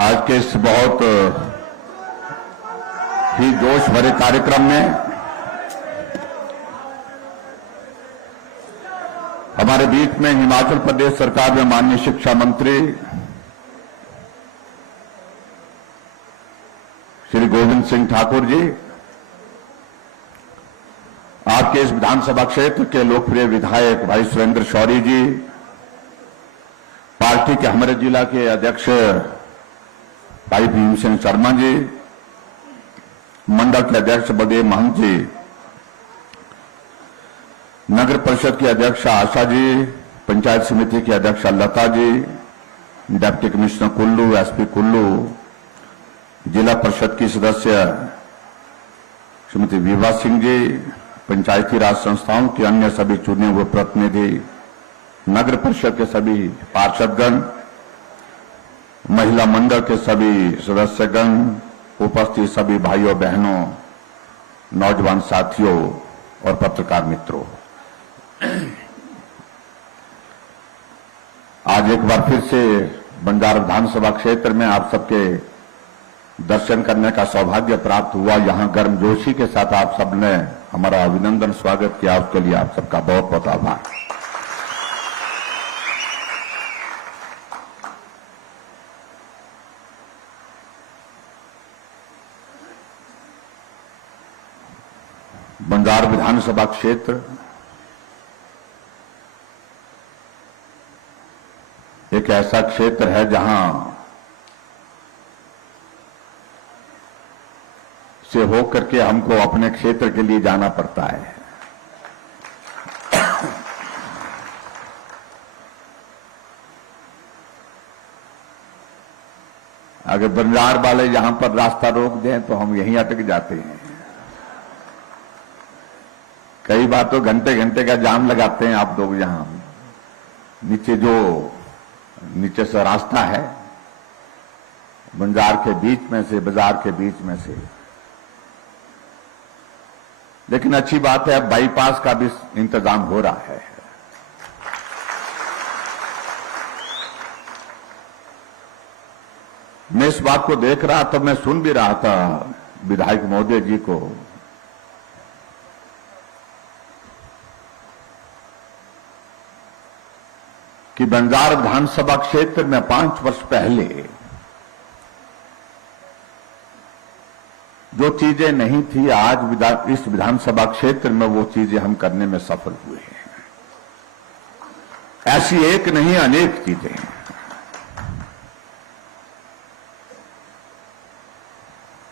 आज के इस बहुत ही जोश भरे कार्यक्रम में हमारे बीच में हिमाचल प्रदेश सरकार में माननीय शिक्षा मंत्री श्री गोविंद सिंह ठाकुर जी, आपके इस विधानसभा क्षेत्र के लोकप्रिय विधायक भाई सुरेंद्र शौरी जी, पार्टी के हमारे जिला के अध्यक्ष भाई भीमसेन शर्मा जी, मंडल के अध्यक्ष बलदेव महंत जी, नगर परिषद की अध्यक्ष आशा जी, पंचायत समिति की अध्यक्ष Lata ji, deputy commissioner Kullu, SP Kullu, जिला परिषद की सदस्य श्रीमती विभा सिंह जी, पंचायती राज संस्थाओं के अन्य सभी चुने हुए प्रतिनिधि, नगर परिषद के सभी पार्षदगण, महिला मंडल के सभी सदस्यगण, उपस्थित सभी भाइयों बहनों, नौजवान साथियों और पत्रकार मित्रों, आज एक बार फिर से बंजारा विधानसभा क्षेत्र में आप सबके दर्शन करने का सौभाग्य प्राप्त हुआ। यहां गर्मजोशी के साथ आप सबने हमारा अभिनंदन स्वागत किया, उसके लिए आप सबका बहुत बहुत आभार। बंजारा विधानसभा क्षेत्र एक ऐसा क्षेत्र है जहां से होकर के हमको अपने क्षेत्र के लिए जाना पड़ता है। अगर बंजार वाले यहां पर रास्ता रोक दें तो हम यहीं अटक जाते हैं। कई बार तो घंटे घंटे का जाम लगाते हैं आप लोग। यहां नीचे से रास्ता है बंजार के बीच में से, बाजार के बीच में से, लेकिन अच्छी बात है अब बाईपास का भी इंतजाम हो रहा है। मैं इस बात को देख रहा था, मैं सुन भी रहा था विधायक महोदय जी को कि बंजारा विधानसभा क्षेत्र में 5 वर्ष पहले जो चीजें नहीं थी, आज इस विधानसभा क्षेत्र में वो चीजें हम करने में सफल हुए हैं। ऐसी एक नहीं अनेक चीजें।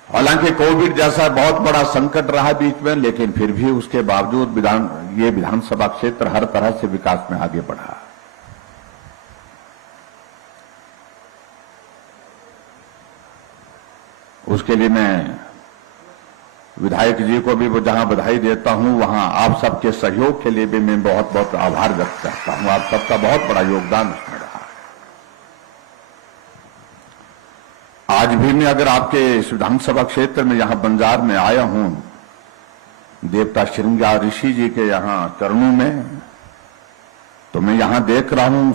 हालांकि कोविड जैसा बहुत बड़ा संकट रहा बीच में, लेकिन फिर भी उसके बावजूद ये विधानसभा क्षेत्र हर तरह से विकास में आगे बढ़ा। उसके लिए मैं विधायक जी को भी जहां बधाई देता हूं, वहां आप सबके सहयोग के लिए भी मैं बहुत बहुत आभार व्यक्त करता हूं। आप सबका बहुत बड़ा योगदान उसमें रहा है। आज भी मैं अगर आपके इस विधानसभा क्षेत्र में यहां बंजार में आया हूं, देवता श्रृंगार ऋषि जी के यहां चरणों में, तो मैं यहां देख रहा हूं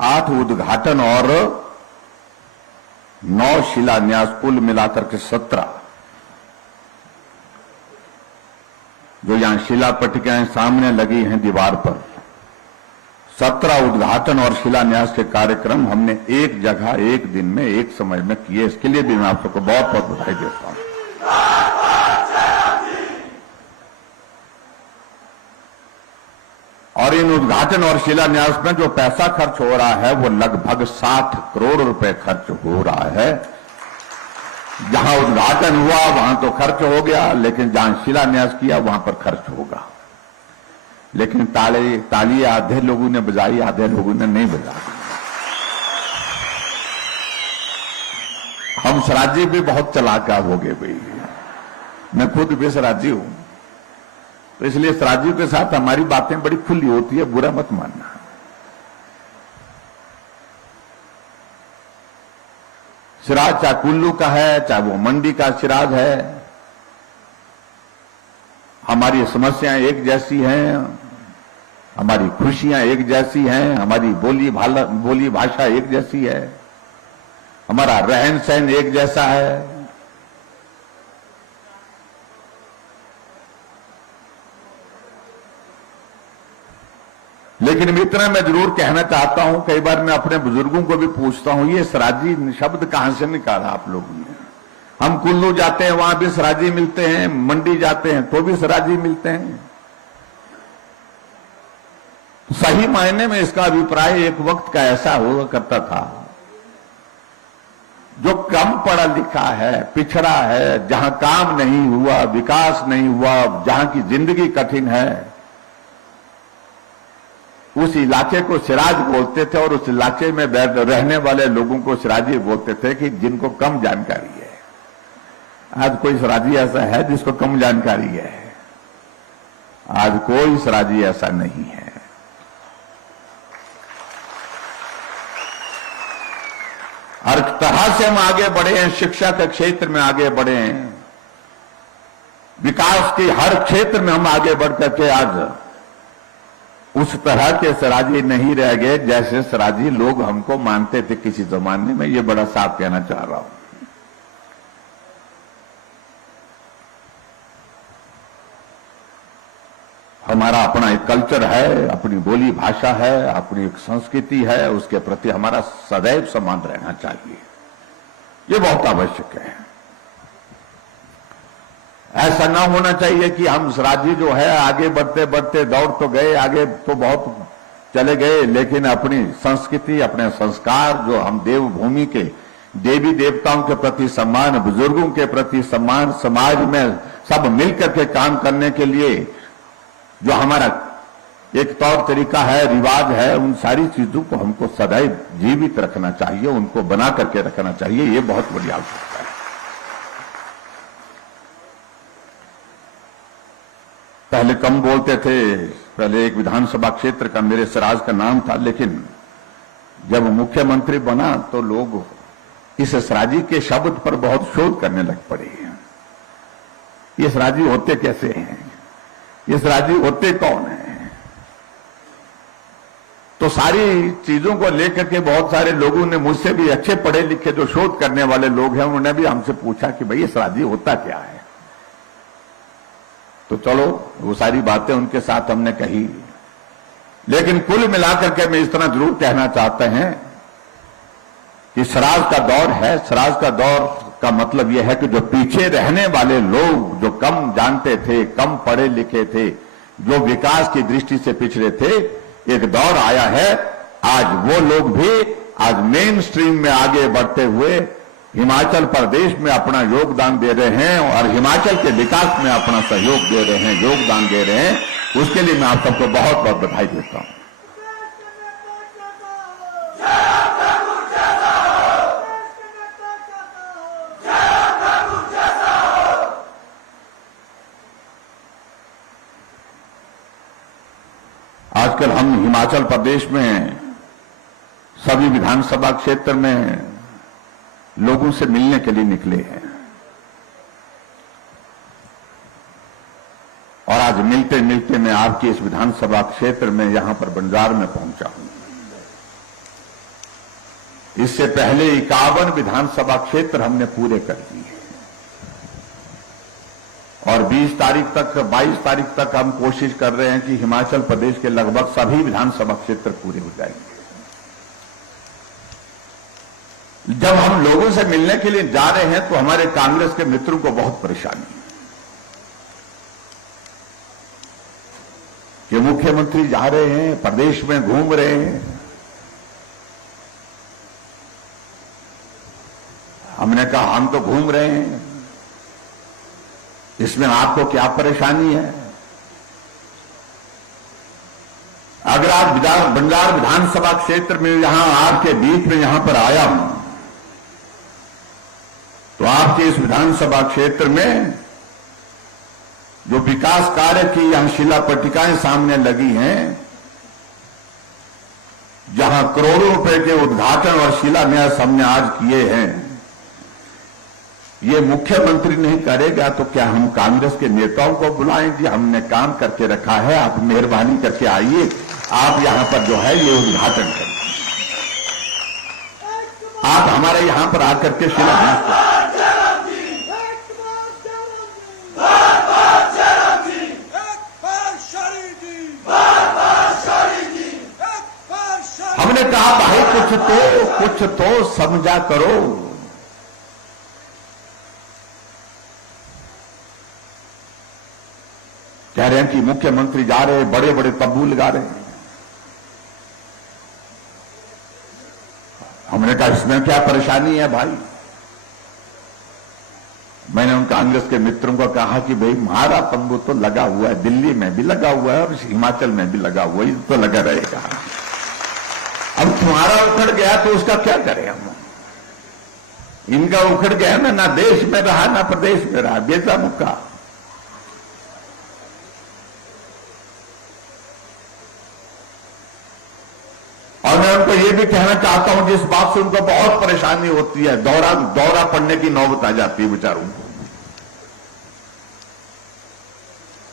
8 उद्घाटन और 9 शिलान्यास, कुल मिलाकर के 17। जो यहां शिलापट्टिकाएं सामने लगी हैं दीवार पर, 17 उद्घाटन और शिलान्यास के कार्यक्रम हमने एक जगह, एक दिन में, एक समय में किए। इसके लिए भी मैं आप सबको बहुत बहुत बधाई देता हूं। और इन उद्घाटन और शिलान्यास में जो पैसा खर्च हो रहा है वो लगभग 60 करोड़ रुपए खर्च हो रहा है। जहां उद्घाटन हुआ वहां तो खर्च हो गया, लेकिन जहां शिलान्यास किया वहां पर खर्च होगा। लेकिन ताली आधे लोगों ने बजाई, आधे लोगों ने नहीं बजाई। हम सराजी भी बहुत चालाक हो गए भाई, मैं खुद भी सराजी हूं, तो इसलिए सराजियों के साथ हमारी बातें बड़ी खुली होती है, बुरा मत मानना। सिराज चाहे कुल्लू का है, चाहे वो मंडी का सिराज है, हमारी समस्याएं एक जैसी हैं। हमारी खुशियां एक जैसी हैं, हमारी बोली भाषा एक जैसी है, हमारा रहन सहन एक जैसा है। लेकिन इतना मैं जरूर कहना चाहता हूं, कई बार मैं अपने बुजुर्गों को भी पूछता हूं, ये स्वराजी शब्द कहां से निकाला आप लोगों ने? हम कुल्लू जाते हैं, वहां भी स्वराजी मिलते हैं, मंडी जाते हैं तो भी स्वराजी मिलते हैं। सही मायने में इसका अभिप्राय एक वक्त का ऐसा हुआ करता था, जो कम पढ़ा लिखा है, पिछड़ा है, जहां काम नहीं हुआ, विकास नहीं हुआ, जहां की जिंदगी कठिन है, उस इलाके को सिराज बोलते थे और उस इलाके में रहने वाले लोगों को सिराजी बोलते थे कि जिनको कम जानकारी है। आज कोई सिराजी ऐसा है जिसको कम जानकारी है? आज कोई सिराजी ऐसा नहीं है। हर तरह से हम आगे बढ़े हैं, शिक्षा के क्षेत्र में आगे बढ़े हैं, विकास के हर क्षेत्र में हम आगे बढ़ करके आज उस तरह के सराजी नहीं रह गए जैसे सराजी लोग हमको मानते थे किसी जमाने में। ये बड़ा साफ कहना चाह रहा हूं। हमारा अपना एक कल्चर है, अपनी बोली भाषा है, अपनी एक संस्कृति है, उसके प्रति हमारा सदैव सम्मान रहना चाहिए। ये बहुत आवश्यक है। ऐसा ना होना चाहिए कि हम स्वराजी जो है आगे बढ़ते बढ़ते दौड़ तो गए, आगे तो बहुत चले गए, लेकिन अपनी संस्कृति, अपने संस्कार, जो हम देवभूमि के देवी देवताओं के प्रति सम्मान, बुजुर्गों के प्रति सम्मान, समाज में सब मिलकर के काम करने के लिए जो हमारा एक तौर तरीका है, रिवाज है, उन सारी चीजों को हमको सदैव जीवित रखना चाहिए, उनको बना करके रखना चाहिए। ये बहुत बड़ी आवश्यकता है। पहले कम बोलते थे, पहले एक विधानसभा क्षेत्र का मेरे सिराज का नाम था, लेकिन जब मुख्यमंत्री बना तो लोग इस सिराजी के शब्द पर बहुत शोध करने लग पड़े। ये सिराजी होते कैसे हैं, ये सिराजी होते कौन हैं? तो सारी चीजों को लेकर के बहुत सारे लोगों ने, मुझसे भी अच्छे पढ़े लिखे जो शोध करने वाले लोग हैं, उन्होंने भी हमसे पूछा कि भाई ये सिराजी होता क्या है। तो चलो वो सारी बातें उनके साथ हमने कही, लेकिन कुल मिलाकर के मैं इस तरह जरूर कहना चाहते हैं कि स्वराज का दौर है। स्वराज का दौर का मतलब यह है कि जो पीछे रहने वाले लोग, जो कम जानते थे, कम पढ़े लिखे थे, जो विकास की दृष्टि से पिछड़े थे, एक दौर आया है। आज वो लोग भी आज मेन स्ट्रीम में आगे बढ़ते हुए हिमाचल प्रदेश में अपना योगदान दे रहे हैं और हिमाचल के विकास में अपना सहयोग दे रहे हैं, योगदान दे रहे हैं। उसके लिए मैं आप सबको बहुत बहुत बधाई देता हूं। आजकल हम हिमाचल प्रदेश में सभी विधानसभा क्षेत्र में लोगों से मिलने के लिए निकले हैं और आज मिलते मिलते मैं आपके इस विधानसभा क्षेत्र में यहां पर बंजार में पहुंचा हूं। इससे पहले 51 विधानसभा क्षेत्र हमने पूरे कर दिए और 20 तारीख तक, 22 तारीख तक हम कोशिश कर रहे हैं कि हिमाचल प्रदेश के लगभग सभी विधानसभा क्षेत्र पूरे हो जाएंगे। जब हम लोगों से मिलने के लिए जा रहे हैं तो हमारे कांग्रेस के मित्रों को बहुत परेशानी है कि मुख्यमंत्री जा रहे हैं, प्रदेश में घूम रहे हैं। हमने कहा हम तो घूम रहे हैं, इसमें आपको क्या परेशानी है? अगर आप बंजार विधानसभा क्षेत्र में यहां आपके बीच में यहां पर आया हूं तो आपके इस विधानसभा क्षेत्र में जो विकास कार्य की यहां शिला पट्टिकाएं सामने लगी हैं, जहां करोड़ों रुपए के उद्घाटन और शिलान्यास हमने आज किए हैं, ये मुख्यमंत्री नहीं करेगा तो क्या हम कांग्रेस के नेताओं को बुलाएं? जी हमने काम करके रखा है, आप मेहरबानी करके आइए, आप यहां पर जो है ये उद्घाटन करें। आप हमारे यहां पर आकर के शिलान्यास करें। हमने कहा भाई कुछ तो समझा करो। कह रहे हैं कि मुख्यमंत्री जा रहे हैं, बड़े बड़े तंबू लगा रहे हैं। हमने कहा इसमें क्या परेशानी है भाई। मैंने उन कांग्रेस के मित्रों को कहा कि भाई हमारा तंबू तो लगा हुआ है, दिल्ली में भी लगा हुआ है और हिमाचल में भी लगा हुआ है, ये तो लगा रहेगा। अब तुम्हारा उखड़ गया तो उसका क्या करें हम। इनका उखड़ गया ना देश में रहा ना प्रदेश में रहा, बेचा मुक्का। और मैं उनको ये भी कहना चाहता हूं जिस बात से उनको बहुत परेशानी होती है, दौरा पड़ने की नौबत आ जाती है बेचारों को।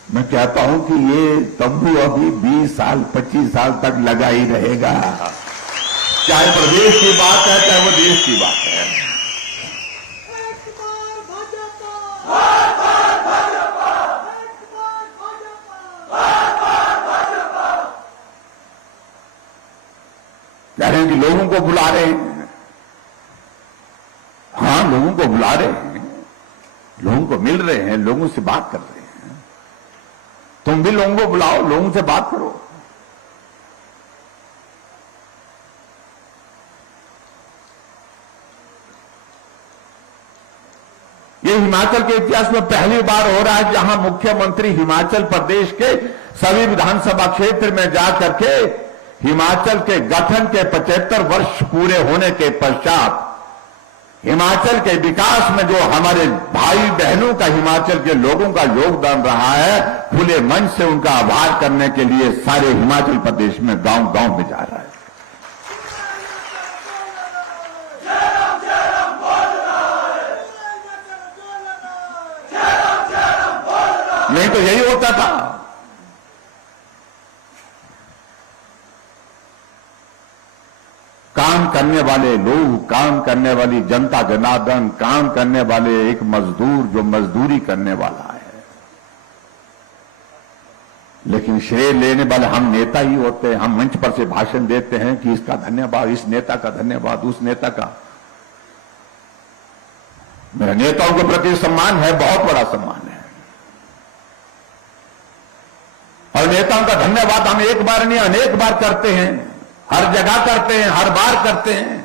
मैं कहता हूं कि ये तंबू अभी 20 साल 25 साल तक लगा ही रहेगा, चाहे प्रदेश की बात है चाहे वो देश की बात है। कह रहे हैं कि लोगों को बुला रहे हैं। हाँ, लोगों को बुला रहे हैं, लोगों को मिल रहे हैं, लोगों से बात कर रहे हैं। तुम भी लोगों को बुलाओ, लोगों से बात करो। ये हिमाचल के इतिहास में पहली बार हो रहा है जहां मुख्यमंत्री हिमाचल प्रदेश के सभी विधानसभा क्षेत्र में जाकर के हिमाचल के गठन के 75 वर्ष पूरे होने के पश्चात हिमाचल के विकास में जो हमारे भाई बहनों का, हिमाचल के लोगों का योगदान रहा है, खुले मन से उनका आभार करने के लिए सारे हिमाचल प्रदेश में गांव गांव में जा रहा है। नहीं तो यही होता था। काम करने वाले लोग, काम करने वाली जनता जनार्दन, काम करने वाले एक मजदूर जो मजदूरी करने वाला है, लेकिन श्रेय लेने वाले हम नेता ही होते हैं। हम मंच पर से भाषण देते हैं कि इसका धन्यवाद, इस नेता का धन्यवाद, उस नेता का। मेरा नेताओं के प्रति सम्मान है, बहुत बड़ा सम्मान है, और नेताओं का धन्यवाद हम एक बार नहीं अनेक बार करते हैं, हर जगह करते हैं, हर बार करते हैं।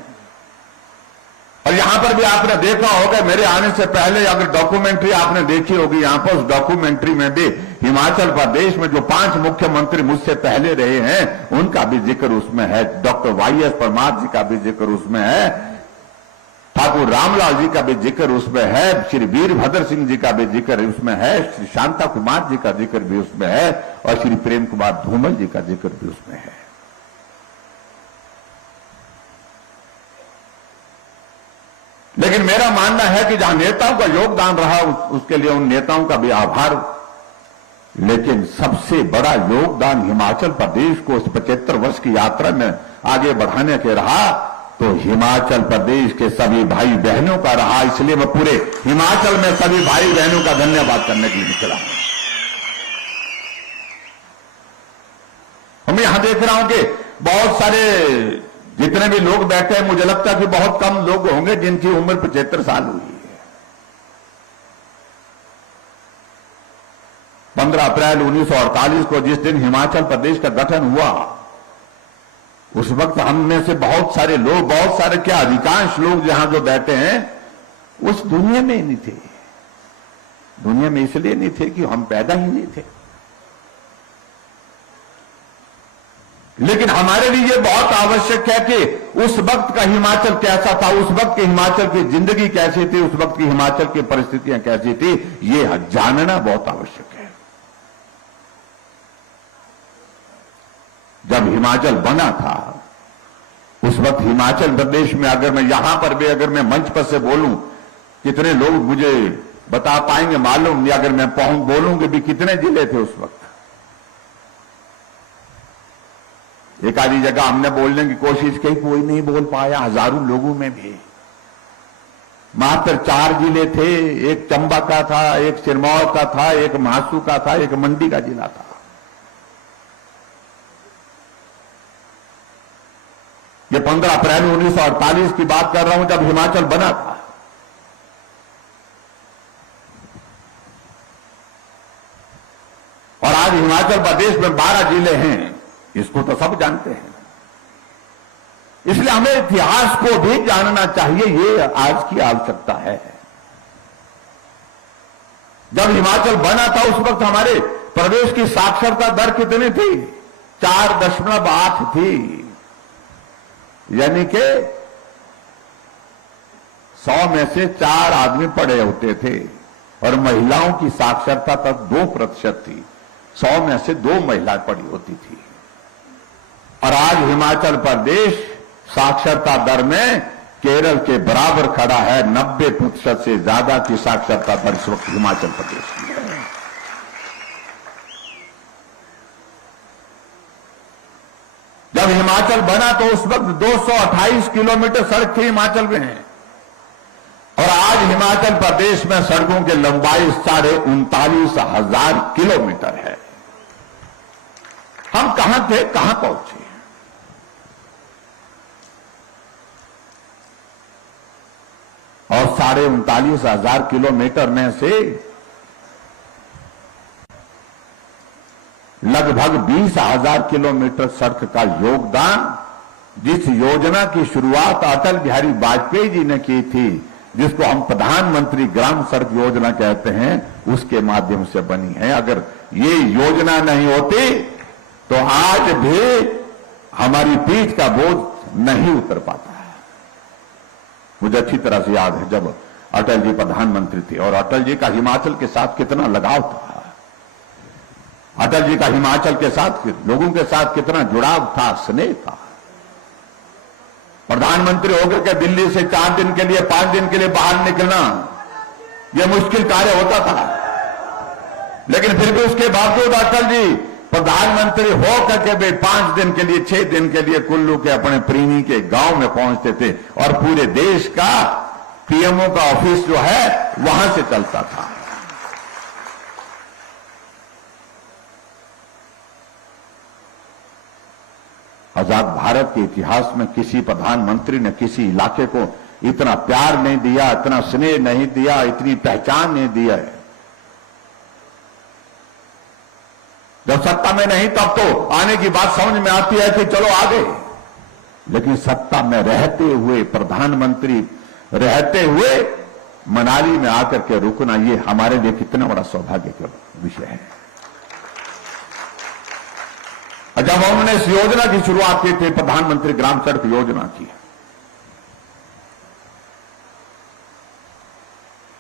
और यहां पर भी आपने देखा होगा, मेरे आने से पहले अगर डॉक्यूमेंट्री आपने देखी होगी, यहां पर उस डॉक्यूमेंट्री में भी हिमाचल प्रदेश में जो 5 मुख्यमंत्री मुझसे पहले रहे हैं उनका भी जिक्र उसमें है। डॉक्टर वाईएस परमार जी का भी जिक्र उसमें है, ठाकुर रामलाल जी का भी जिक्र उसमें है, श्री वीरभद्र सिंह जी का भी जिक्र उसमें है, श्री शांता कुमार जी का जिक्र भी उसमें है, और श्री प्रेम कुमार धूमल जी का जिक्र भी उसमें है। लेकिन मेरा मानना है कि जहां नेताओं का योगदान रहा उसके लिए उन नेताओं का भी आभार, लेकिन सबसे बड़ा योगदान हिमाचल प्रदेश को इस 75 वर्ष की यात्रा में आगे बढ़ाने के रहा तो हिमाचल प्रदेश के सभी भाई बहनों का रहा। इसलिए मैं पूरे हिमाचल में सभी भाई बहनों का धन्यवाद करने के लिए निकला हूं। हम यहां देख रहा हूं कि बहुत सारे जितने भी लोग बैठे हैं, मुझे लगता है कि बहुत कम लोग होंगे जिनकी उम्र 75 साल हुई है। 15 अप्रैल 1948 को जिस दिन हिमाचल प्रदेश का गठन हुआ, उस वक्त हम में से बहुत सारे लोग, बहुत सारे क्या अधिकांश लोग जहां जो बैठे हैं उस दुनिया में ही नहीं थे। दुनिया में इसलिए नहीं थे कि हम पैदा ही नहीं थे, लेकिन हमारे लिए यह बहुत आवश्यक है कि उस वक्त का हिमाचल कैसा था, उस वक्त के हिमाचल की जिंदगी कैसी थी, उस वक्त की हिमाचल की परिस्थितियां कैसी थी, ये जानना बहुत आवश्यक है। जब हिमाचल बना था उस वक्त हिमाचल प्रदेश में, अगर मैं यहां पर भी अगर मैं मंच पर से बोलूं, कितने लोग मुझे बता पाएंगे मालूम नहीं। अगर मैं बोलूंगी भी कितने जिले थे उस वक्त, एक आधी जगह हमने बोलने की कोशिश की, कोई नहीं बोल पाया, हजारों लोगों में भी। मात्र 4 जिले थे, एक चंबा का था, एक सिरमौर का था, एक महासू का था, एक मंडी का जिला था। ये 15 अप्रैल 1948 की बात कर रहा हूं, जब हिमाचल बना था। और आज हिमाचल प्रदेश में 12 जिले हैं, इसको तो सब जानते हैं। इसलिए हमें इतिहास को भी जानना चाहिए, ये आज की आवश्यकता है। जब हिमाचल बना था उस वक्त हमारे प्रदेश की साक्षरता दर कितनी थी? 4.8 थी। यानी कि 100 में से 4 आदमी पढ़े होते थे, और महिलाओं की साक्षरता तक 2% थी। 100 में से 2 महिलाएं पढ़ी होती थी। और आज हिमाचल प्रदेश साक्षरता दर में केरल के बराबर खड़ा है। 90% से ज्यादा की साक्षरता दर इस वक्त हिमाचल प्रदेश में है। जब हिमाचल बना तो उस वक्त 228 किलोमीटर सड़क थी हिमाचल में, और आज हिमाचल प्रदेश में सड़कों की लंबाई 39,500 किलोमीटर है। हम कहां थे, कहां पहुंचे? और 39,500 किलोमीटर में से लगभग 20,000 किलोमीटर सड़क का योगदान, जिस योजना की शुरुआत अटल बिहारी वाजपेयी जी ने की थी, जिसको हम प्रधानमंत्री ग्राम सड़क योजना कहते हैं, उसके माध्यम से बनी है। अगर ये योजना नहीं होती तो आज भी हमारी पीठ का बोझ नहीं उतर पाता है। मुझे अच्छी तरह से याद है जब अटल जी प्रधानमंत्री थे, और अटल जी का हिमाचल के साथ कितना लगाव था। अटल जी का हिमाचल के साथ, लोगों के साथ कितना जुड़ाव था, स्नेह था। प्रधानमंत्री होकर के दिल्ली से 4 दिन के लिए, 5 दिन के लिए बाहर निकलना यह मुश्किल कार्य होता था, लेकिन फिर भी उसके बावजूद अटल जी प्रधानमंत्री हो करके भी 5 दिन के लिए, 6 दिन के लिए कुल्लू के अपने प्रीणी के गांव में पहुंचते थे, और पूरे देश का पीएमओ का ऑफिस जो है वहां से चलता था। आजाद भारत के इतिहास में किसी प्रधानमंत्री ने किसी इलाके को इतना प्यार नहीं दिया, इतना स्नेह नहीं दिया, इतनी पहचान नहीं दिया है। जब सत्ता में नहीं तब तो आने की बात समझ में आती है कि चलो आगे, लेकिन सत्ता में रहते हुए, प्रधानमंत्री रहते हुए मनाली में आकर के रुकना, ये हमारे लिए कितना बड़ा सौभाग्य का विषय है। जब हमने इस योजना की शुरुआत की थी, प्रधानमंत्री ग्राम सड़क योजना की,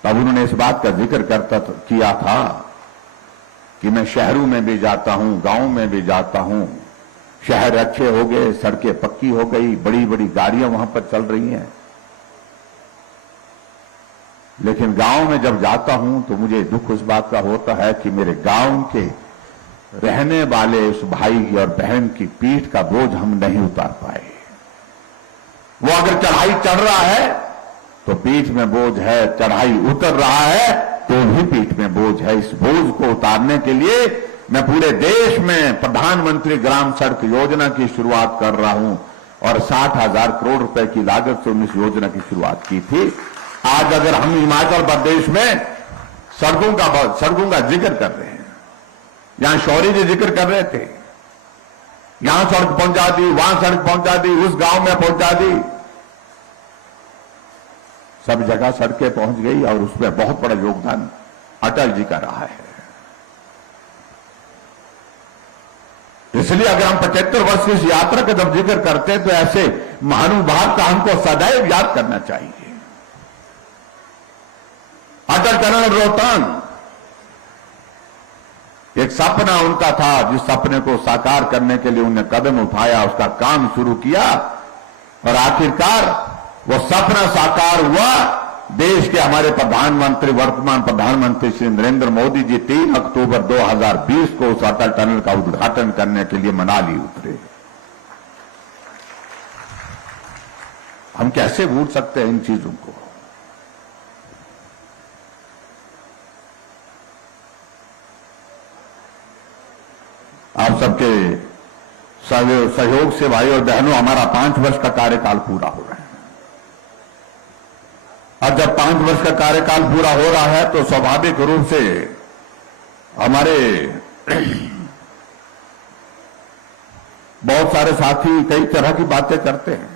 तब उन्होंने इस बात का जिक्र किया था कि मैं शहरों में भी जाता हूं, गांव में भी जाता हूं, शहर अच्छे हो गए, सड़कें पक्की हो गई, बड़ी बड़ी गाड़ियां वहां पर चल रही हैं, लेकिन गांव में जब जाता हूं तो मुझे दुख उस बात का होता है कि मेरे गांव के रहने वाले उस भाई और बहन की पीठ का बोझ हम नहीं उतार पाए। वो अगर चढ़ाई चढ़ रहा है तो पीठ में बोझ है, चढ़ाई उतर रहा है तो भी पीठ में बोझ है। इस बोझ को उतारने के लिए मैं पूरे देश में प्रधानमंत्री ग्राम सड़क योजना की शुरुआत कर रहा हूं, और 60,000 करोड़ रुपए की लागत से उन्हें योजना की शुरुआत की थी। आज अगर हम हिमाचल प्रदेश में सड़कों का जिक्र कर रहे हैं, यहां शौर्य जी जिक्र कर रहे थे, यहां सड़क पहुंचा दी, वहां सड़क पहुंचा दी, उस गांव में पहुंचा दी, सब जगह सड़कें पहुंच गई, और उसमें बहुत बड़ा योगदान अटल जी का रहा है। इसलिए अगर हम 75 वर्ष की इस यात्रा का जब जिक्र करते हैं तो ऐसे महानुभाव का हमको सदैव याद करना चाहिए। अटल टनल रोहतांग एक सपना उनका था, जिस सपने को साकार करने के लिए उन्हें कदम उठाया, उसका काम शुरू किया, और आखिरकार वो सपना साकार हुआ। देश के हमारे प्रधानमंत्री, वर्तमान प्रधानमंत्री श्री नरेंद्र मोदी जी 3 अक्टूबर 2020 को उस अटल टनल का उद्घाटन करने के लिए मनाली उतरे। हम कैसे भूल सकते हैं इन चीजों को। आप सबके सहयोग से भाई और बहनों हमारा 5 वर्ष का कार्यकाल पूरा हो रहा है। अब जब 5 वर्ष का कार्यकाल पूरा हो रहा है तो स्वाभाविक रूप से हमारे बहुत सारे साथी कई तरह की बातें करते हैं।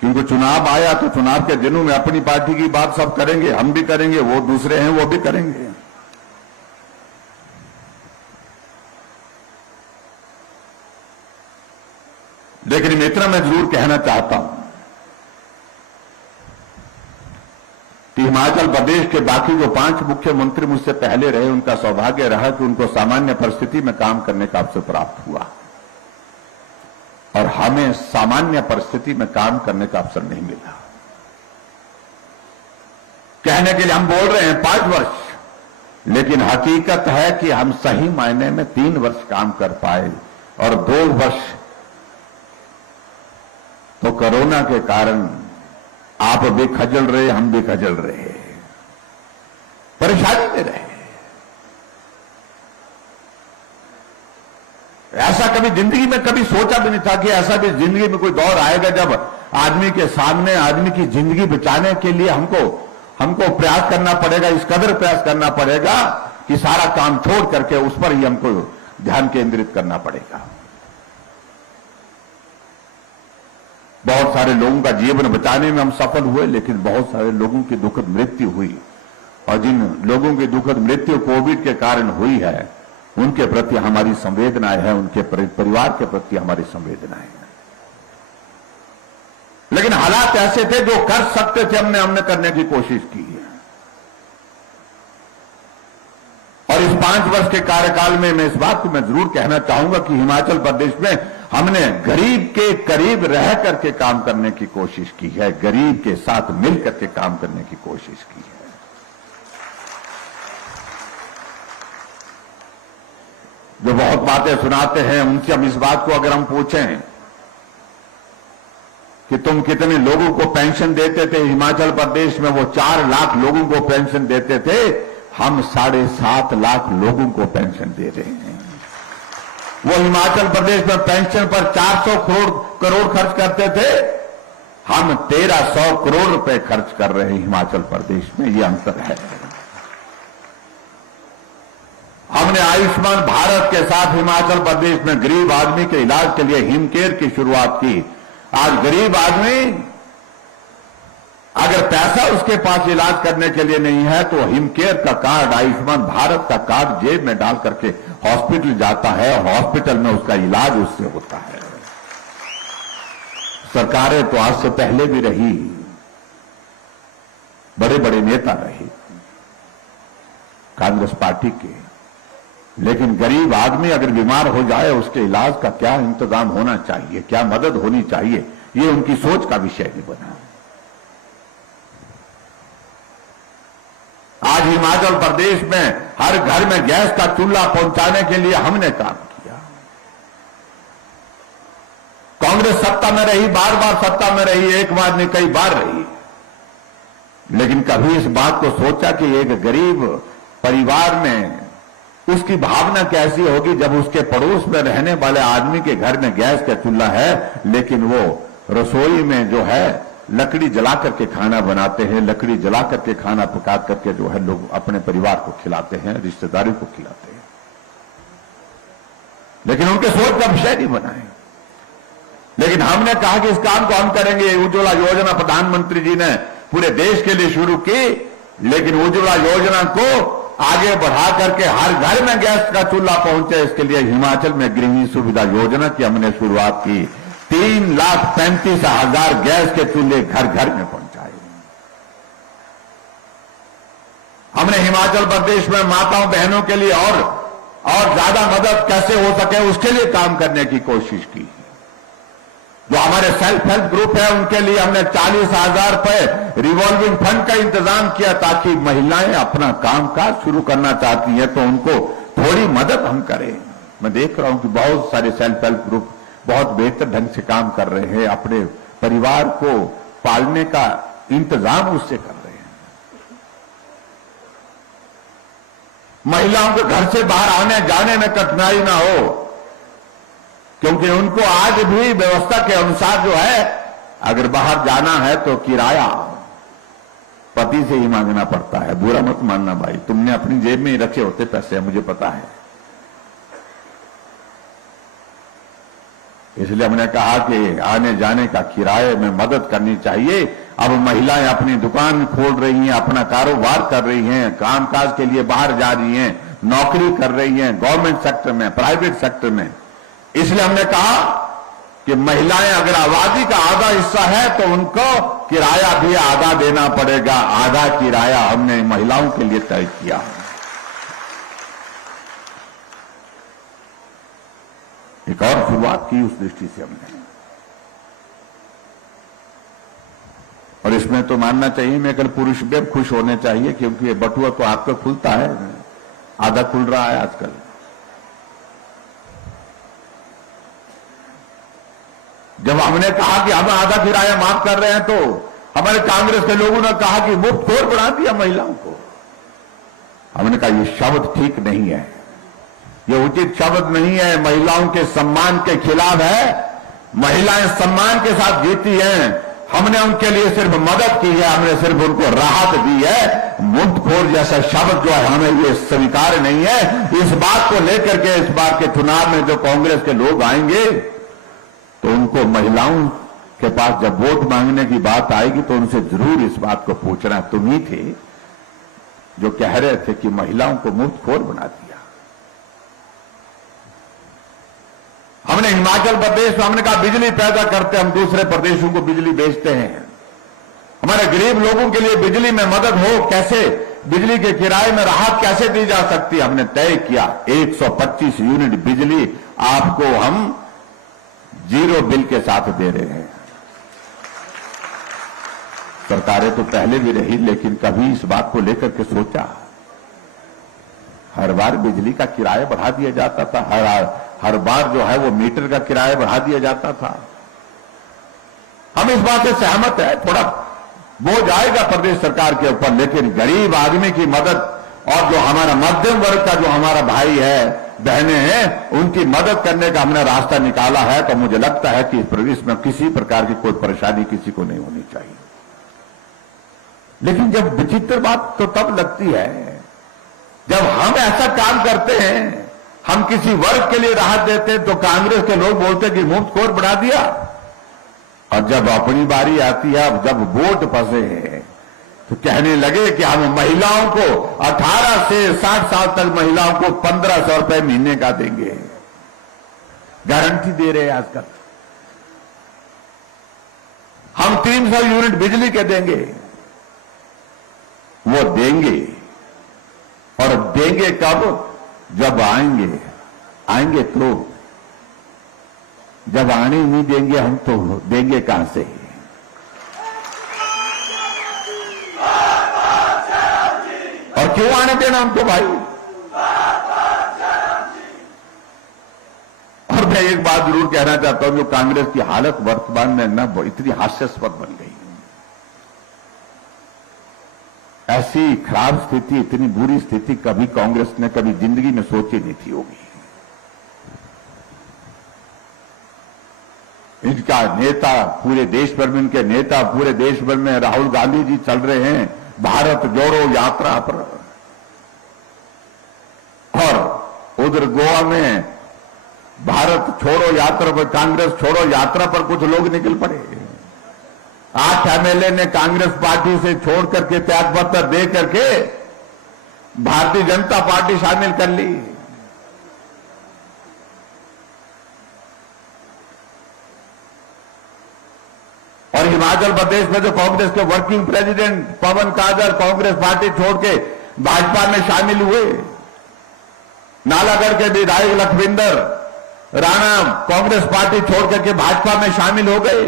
क्योंकि चुनाव आया तो चुनाव के दिनों में अपनी पार्टी की बात सब करेंगे, हम भी करेंगे, वो दूसरे हैं वो भी करेंगे। लेकिन इतना मैं जरूर कहना चाहता हूं कि हिमाचल प्रदेश के बाकी जो 5 मुख्यमंत्री मुझसे पहले रहे, उनका सौभाग्य रहा कि उनको सामान्य परिस्थिति में काम करने का अवसर प्राप्त हुआ और हमें सामान्य परिस्थिति में काम करने का अवसर नहीं मिला। कहने के लिए हम बोल रहे हैं 5 वर्ष, लेकिन हकीकत है कि हम सही मायने में 3 वर्ष काम कर पाए और 2 वर्ष तो कोरोना के कारण आप भी खजल रहे, हम भी खजल रहे, परेशानी में रहे। ऐसा कभी जिंदगी में कभी सोचा भी नहीं था कि ऐसा भी जिंदगी में कोई दौर आएगा जब आदमी के सामने आदमी की जिंदगी बचाने के लिए हमको प्रयास करना पड़ेगा, इस कदर प्रयास करना पड़ेगा कि सारा काम छोड़ करके उस पर ही हमको ध्यान केंद्रित करना पड़ेगा। बहुत सारे लोगों का जीवन बचाने में हम सफल हुए, लेकिन बहुत सारे लोगों की दुखद मृत्यु हुई और जिन लोगों की दुखद मृत्यु कोविड के कारण हुई है उनके प्रति हमारी संवेदनाएं हैं, उनके परिवार के प्रति हमारी संवेदनाएं हैं। लेकिन हालात ऐसे थे जो कर सकते थे हमने करने की कोशिश की है। और इस 5 वर्ष के कार्यकाल में मैं इस बात को मैं जरूर कहना चाहूंगा कि हिमाचल प्रदेश में हमने गरीब के करीब रह करके काम करने की कोशिश की है, गरीब के साथ मिल करके काम करने की कोशिश की है। जो बहुत बातें सुनाते हैं उनसे हम इस बात को अगर हम पूछें कि तुम कितने लोगों को पेंशन देते थे, हिमाचल प्रदेश में वो 4 लाख लोगों को पेंशन देते थे, हम 7.5 लाख लोगों को पेंशन दे रहे हैं। वो हिमाचल प्रदेश में पेंशन पर 400 करोड़ खर्च करते थे, हम 1300 करोड़ रुपए खर्च कर रहे हैं हिमाचल प्रदेश में। ये अंतर है। हमने आयुष्मान भारत के साथ हिमाचल प्रदेश में गरीब आदमी के इलाज के लिए हिमकेयर की शुरुआत की। आज गरीब आदमी अगर पैसा उसके पास इलाज करने के लिए नहीं है तो हिमकेयर का कार्ड, आयुष्मान भारत का कार्ड जेब में डाल करके हॉस्पिटल जाता है और हॉस्पिटल में उसका इलाज उससे होता है। सरकारें तो आज से पहले भी रही, बड़े बड़े नेता रहे कांग्रेस पार्टी के, लेकिन गरीब आदमी अगर बीमार हो जाए उसके इलाज का क्या इंतजाम होना चाहिए, क्या मदद होनी चाहिए, ये उनकी सोच का विषय नहीं बना। आज हिमाचल प्रदेश में हर घर में गैस का चूल्हा पहुंचाने के लिए हमने काम किया। कांग्रेस सत्ता में रही, बार बार सत्ता में रही, एक बार नहीं कई बार रही, लेकिन कभी इस बात को सोचा कि एक गरीब परिवार में उसकी भावना कैसी होगी जब उसके पड़ोस में रहने वाले आदमी के घर में गैस का चूल्हा है, लेकिन वो रसोई में जो है लकड़ी जला करके खाना बनाते हैं, लकड़ी जला करके खाना पका करके जो है लोग अपने परिवार को खिलाते हैं, रिश्तेदारी को खिलाते हैं, लेकिन उनके सोच का विषय नहीं बना है। लेकिन हमने कहा कि इस काम को हम करेंगे। उज्ज्वला योजना प्रधानमंत्री जी ने पूरे देश के लिए शुरू की, लेकिन उज्ज्वला योजना को आगे बढ़ा करके हर घर में गैस का चूल्हा पहुंचे, इसके लिए हिमाचल में गृहिणी सुविधा योजना की हमने शुरुआत की। 3,35,000 गैस के चूल्हे घर घर में पहुंचाए। हमने हिमाचल प्रदेश में माताओं बहनों के लिए और ज्यादा मदद कैसे हो सके उसके लिए काम करने की कोशिश की। जो हमारे सेल्फ हेल्प ग्रुप है उनके लिए हमने 40,000 रुपए रिवॉल्विंग फंड का इंतजाम किया ताकि महिलाएं अपना कामकाज शुरू करना चाहती हैं तो उनको थोड़ी मदद हम करें। मैं देख रहा हूं कि बहुत सारे सेल्फ हेल्प ग्रुप बहुत बेहतर ढंग से काम कर रहे हैं, अपने परिवार को पालने का इंतजाम उससे कर रहे हैं। महिलाओं को घर से बाहर आने जाने में कठिनाई ना हो, क्योंकि उनको आज भी व्यवस्था के अनुसार जो है, अगर बाहर जाना है तो किराया पति से ही मांगना पड़ता है। बुरा मत मानना भाई, तुमने अपनी जेब में ही रखे होते पैसे, मुझे पता है। इसलिए हमने कहा कि आने जाने का किराए में मदद करनी चाहिए। अब महिलाएं अपनी दुकान खोल रही हैं, अपना कारोबार कर रही हैं, कामकाज के लिए बाहर जा रही हैं, नौकरी कर रही हैं, गवर्नमेंट सेक्टर में, प्राइवेट सेक्टर में। इसलिए हमने कहा कि महिलाएं अगर आबादी का आधा हिस्सा है तो उनको किराया भी आधा देना पड़ेगा। आधा किराया हमने महिलाओं के लिए तय किया है। एक और शुरुआत की उस दृष्टि से हमने, और इसमें तो मानना चाहिए, मैं कल पुरुष भी खुश होने चाहिए, क्योंकि ये बटुआ तो आपका खुलता है, आधा खुल रहा है आजकल। जब हमने कहा कि हम आधा किराया माफ कर रहे हैं तो हमारे कांग्रेस के लोगों ने कहा कि मुफ्त खोर बढ़ा दिया महिलाओं को। हमने कहा ये शब्द ठीक नहीं है, ये उचित शब्द नहीं है, महिलाओं के सम्मान के खिलाफ है। महिलाएं सम्मान के साथ जीती हैं, हमने उनके लिए सिर्फ मदद की है, हमने सिर्फ उनको राहत दी है। मुफ्तखोर जैसा शब्द जो है हमें ये स्वीकार नहीं है। इस बात को लेकर के इस बार के चुनाव में जो कांग्रेस के लोग आएंगे तो उनको महिलाओं के पास जब वोट मांगने की बात आएगी तो उनसे जरूर इस बात को पूछना, तुम ही थे जो कह रहे थे कि महिलाओं को मुफ्तखोर बना दिया। हमने हिमाचल प्रदेश में हमने कहा बिजली पैदा करते, हम दूसरे प्रदेशों को बिजली बेचते हैं। हमारे गरीब लोगों के लिए बिजली में मदद हो, कैसे बिजली के किराए में राहत कैसे दी जा सकती है। हमने तय किया 125 यूनिट बिजली आपको हम जीरो बिल के साथ दे रहे हैं। सरकारें तो पहले भी रही, लेकिन कभी इस बात को लेकर के सोचा। हर बार बिजली का किराया बढ़ा दिया जाता था, हर बार जो है वो मीटर का किराया बढ़ा दिया जाता था। हम इस बात से सहमत है, थोड़ा बोझ आएगा प्रदेश सरकार के ऊपर, लेकिन गरीब आदमी की मदद और जो हमारा मध्यम वर्ग का जो हमारा भाई है, बहनें हैं, उनकी मदद करने का हमने रास्ता निकाला है। तो मुझे लगता है कि इस प्रदेश में किसी प्रकार की कोई परेशानी किसी को नहीं होनी चाहिए। लेकिन जब विचित्र बात तो तब लगती है जब हम ऐसा काम करते हैं, हम किसी वर्ग के लिए राहत देते हैं तो कांग्रेस के लोग बोलते हैं कि मुफ्तखोर बढ़ा दिया। और जब अपनी बारी आती है, अब जब वोट फंसे हैं तो कहने लगे कि हम महिलाओं को 18 से 60 साल तक महिलाओं को 1500 रुपए महीने का देंगे, गारंटी दे रहे हैं। आजकल हम 300 यूनिट बिजली के देंगे, वो देंगे। और देंगे कब? जब आएंगे तो, जब आने नहीं देंगे हम तो देंगे कहां से? और क्यों आने देना हमको भाई? और मैं एक बात जरूर कहना चाहता हूं, जो कांग्रेस की हालत वर्तमान में ना इतनी हास्यास्पद बन गई, ऐसी खराब स्थिति, इतनी बुरी स्थिति कभी कांग्रेस ने कभी जिंदगी में सोची नहीं थी होगी। इनका नेता पूरे देश भर में, इनके नेता पूरे देश भर में, राहुल गांधी जी चल रहे हैं भारत जोड़ो यात्रा पर, और उधर गोवा में भारत छोड़ो यात्रा पर, कांग्रेस छोड़ो यात्रा पर कुछ लोग निकल पड़े। 8 एमएलए ने कांग्रेस पार्टी से छोड़ करके त्यागपत्र दे करके भारतीय जनता पार्टी शामिल कर ली। और हिमाचल प्रदेश में जो कांग्रेस के working president Pawan Kajal Congress party छोड़ के भाजपा में शामिल हुए। नालागढ़ के विधायक लखविंदर राणा कांग्रेस पार्टी छोड़ करके भाजपा में शामिल हो गए।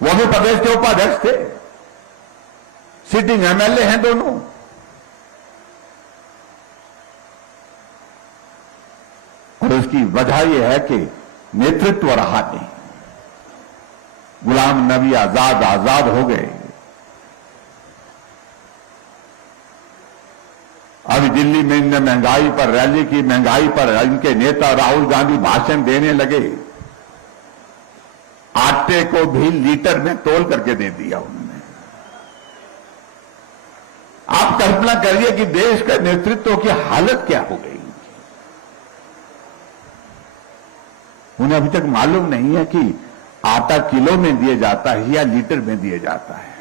वो भी प्रदेश के उपाध्यक्ष थे, सिटिंग एमएलए हैं दोनों। और उसकी वजह यह है कि नेतृत्व रहा नहीं। गुलाम नबी आजाद हो गए। अभी दिल्ली में इनने महंगाई पर रैली की, महंगाई पर इनके नेता राहुल गांधी भाषण देने लगे, आटे को भी लीटर में तोल करके दे दिया उन्होंने। आप कल्पना करिए कि देश के नेतृत्व की हालत क्या हो गई। उन्हें अभी तक मालूम नहीं है कि आटा किलो में दिया जाता है या लीटर में दिया जाता है।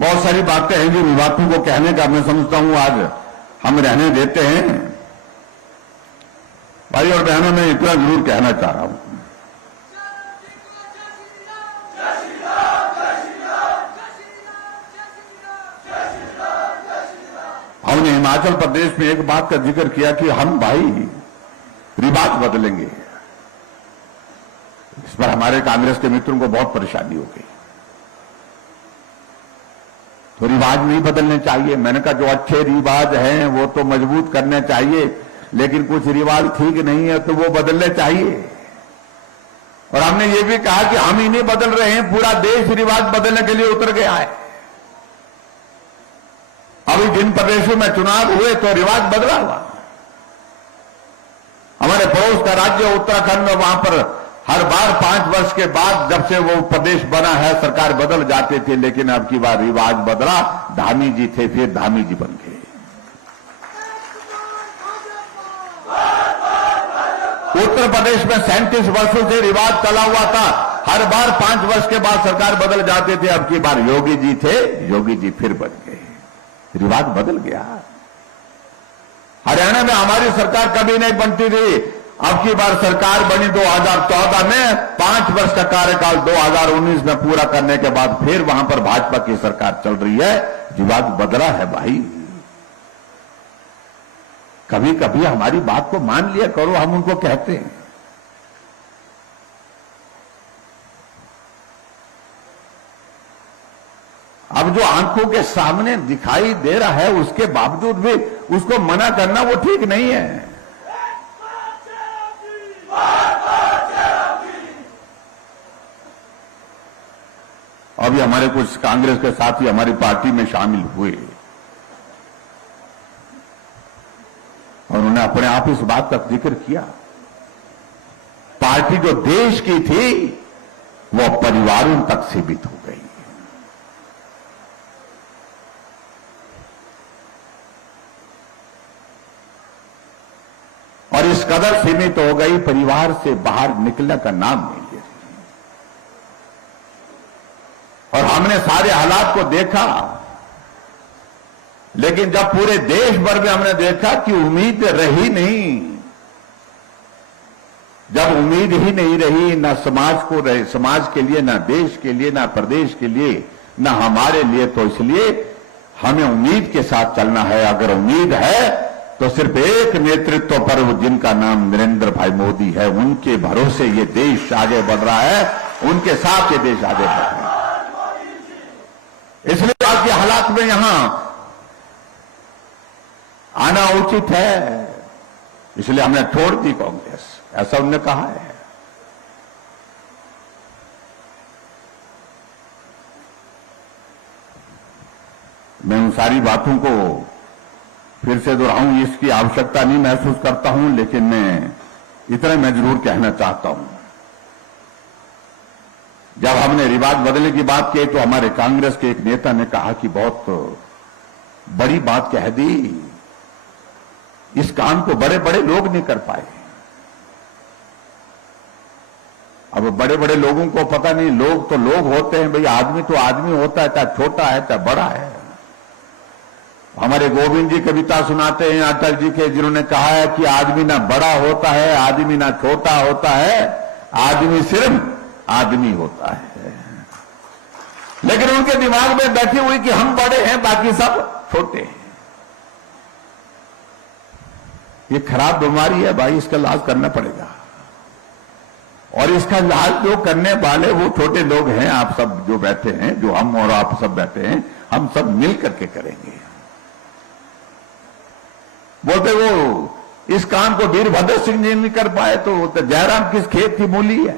बहुत सारी बातें हैं जो विवादों को कहने का मैं समझता हूं आज हम रहने देते हैं। भाई और बहनों, मैं इतना जरूर कहना चाह रहा हूं, हमने हिमाचल प्रदेश में एक बात का जिक्र किया कि हम भाई रिवाज बदलेंगे। इस पर हमारे कांग्रेस के मित्रों को बहुत परेशानी हो गई। तो रिवाज नहीं बदलने चाहिए। मैंने कहा जो अच्छे रिवाज हैं वो तो मजबूत करने चाहिए, लेकिन कुछ रिवाज ठीक नहीं है तो वो बदलने चाहिए। और हमने ये भी कहा कि हम ही नहीं बदल रहे हैं, पूरा देश रिवाज बदलने के लिए उतर गया है। अभी जिन प्रदेशों में चुनाव हुए तो रिवाज बदला हुआ। हमारे पड़ोस का राज्य उत्तराखंड में, वहां पर हर बार 5 वर्ष के बाद जब से वो प्रदेश बना है सरकार बदल जाते थे, लेकिन अब की बार रिवाज बदला। धामी जी थे, फिर धामी जी बन गए। उत्तर प्रदेश में 37 वर्षों से रिवाज चला हुआ था, हर बार 5 वर्ष के बाद सरकार बदल जाते थे। अब की बार योगी जी थे, योगी जी फिर बन गए, रिवाज बदल गया। हरियाणा में हमारी सरकार कभी नहीं बनती थी, अब की बार सरकार बनी 2014 में, 5 वर्ष का कार्यकाल 2019 में पूरा करने के बाद फिर वहां पर भाजपा की सरकार चल रही है। रिवाज बदला है भाई। कभी कभी हमारी बात को मान लिया करो, हम उनको कहते हैं। अब जो आंखों के सामने दिखाई दे रहा है उसके बावजूद भी उसको मना करना वो ठीक नहीं है। अभी हमारे कुछ कांग्रेस के साथी हमारी पार्टी में शामिल हुए और उन्होंने अपने आप इस बात का जिक्र किया, पार्टी जो देश की थी वो परिवारों तक सीमित हो गई। और इस कदर सीमित हो गई, परिवार से बाहर निकलने का नाम नहीं ले रही। और हमने सारे हालात को देखा, लेकिन जब पूरे देश भर में हमने देखा कि उम्मीद रही नहीं, जब उम्मीद ही नहीं रही, ना समाज को रहे, समाज के लिए, ना देश के लिए, ना प्रदेश के लिए, ना हमारे लिए, तो इसलिए हमें उम्मीद के साथ चलना है। अगर उम्मीद है तो सिर्फ एक नेतृत्व पर, जिनका नाम नरेंद्र भाई मोदी है, उनके भरोसे ये देश आगे बढ़ रहा है, उनके साथ ये देश आगे बढ़ रहा है। इसलिए आज के हालात में यहां आना उचित है, इसलिए हमने छोड़ दी कांग्रेस, ऐसा उन्होंने कहा है। मैं उन सारी बातों को फिर से दोहराऊं, इसकी आवश्यकता नहीं महसूस करता हूं, लेकिन मैं इतना मैं जरूर कहना चाहता हूं। जब हमने रिवाज बदलने की बात की तो हमारे कांग्रेस के एक नेता ने कहा कि बहुत बड़ी बात कह दी, इस काम को बड़े बड़े लोग नहीं कर पाए। अब बड़े बड़े लोगों को पता नहीं, लोग तो लोग होते हैं भाई, आदमी तो आदमी होता है, चाहे छोटा है चाहे बड़ा है। हमारे गोविंद जी कविता सुनाते हैं अटल जी के, जिन्होंने कहा है कि आदमी ना बड़ा होता है, आदमी ना छोटा होता है, आदमी सिर्फ आदमी होता है। लेकिन उनके दिमाग में बैठी हुई कि हम बड़े हैं, बाकी सब छोटे हैं। ये खराब बीमारी है भाई, इसका इलाज करना पड़ेगा। और इसका इलाज जो करने वाले वो छोटे लोग हैं, आप सब जो बैठे हैं, जो हम और आप सब बैठे हैं, हम सब मिल करके करेंगे। बोलते वो इस काम को वीरभद्र सिंह जी नहीं कर पाए तो जयराम किस खेत की मूली है।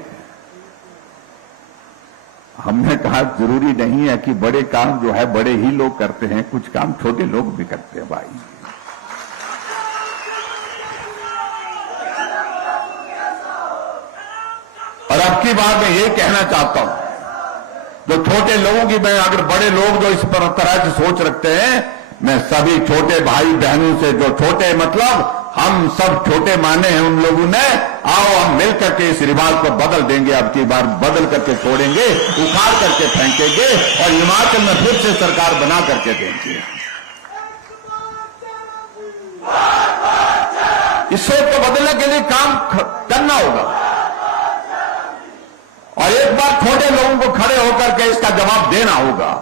हमने कहा जरूरी नहीं है कि बड़े काम जो है बड़े ही लोग करते हैं, कुछ काम छोटे लोग भी करते हैं भाई। और अब की बार मैं ये कहना चाहता हूं, जो छोटे लोगों की, मैं अगर बड़े लोग जो इस पर तरह से सोच रखते हैं, मैं सभी छोटे भाई बहनों से, जो छोटे मतलब हम सब छोटे माने हैं उन लोगों ने, आओ हम मिलकर के इस रिवाज को बदल देंगे। अब की बार बदल करके छोड़ेंगे, उखाड़ करके फेंकेंगे और हिमाचल में फिर से सरकार बना करके देंगे। इस सोच को बदलने के लिए काम करना होगा और एक बार छोटे लोगों को खड़े होकर के इसका जवाब देना होगा।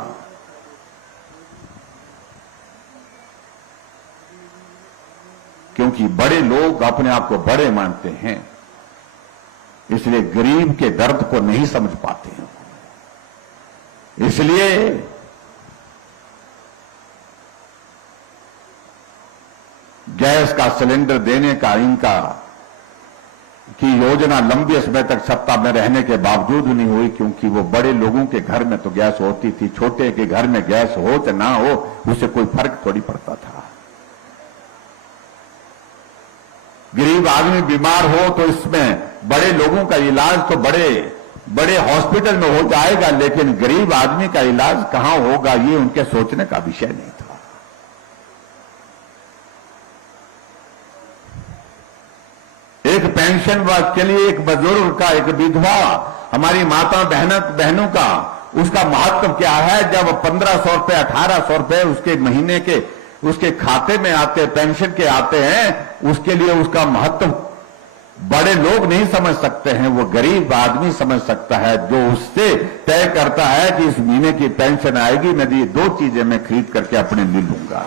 क्योंकि बड़े लोग अपने आप को बड़े मानते हैं, इसलिए गरीब के दर्द को नहीं समझ पाते हैं। इसलिए गैस का सिलेंडर देने का इनका की योजना लंबे समय तक सत्ता में रहने के बावजूद नहीं हुई, क्योंकि वो बड़े लोगों के घर में तो गैस होती थी, छोटे के घर में गैस हो या ना हो उससे कोई फर्क थोड़ी पड़ता था। गरीब आदमी बीमार हो तो इसमें बड़े लोगों का इलाज तो बड़े बड़े हॉस्पिटल में हो जाएगा, लेकिन गरीब आदमी का इलाज कहां होगा ये उनके सोचने का विषय नहीं था। एक पेंशन के लिए एक बुजुर्ग का, एक विधवा हमारी माता बहनों का, उसका महत्व क्या है। जब 1500 रुपए 1800 रुपए उसके महीने के उसके खाते में आते, पेंशन के आते हैं, उसके लिए उसका महत्व बड़े लोग नहीं समझ सकते हैं, वो गरीब आदमी समझ सकता है, जो उससे तय करता है कि इस महीने की पेंशन आएगी, मैं ये 2 चीजें मैं खरीद करके अपने लिए लूंगा।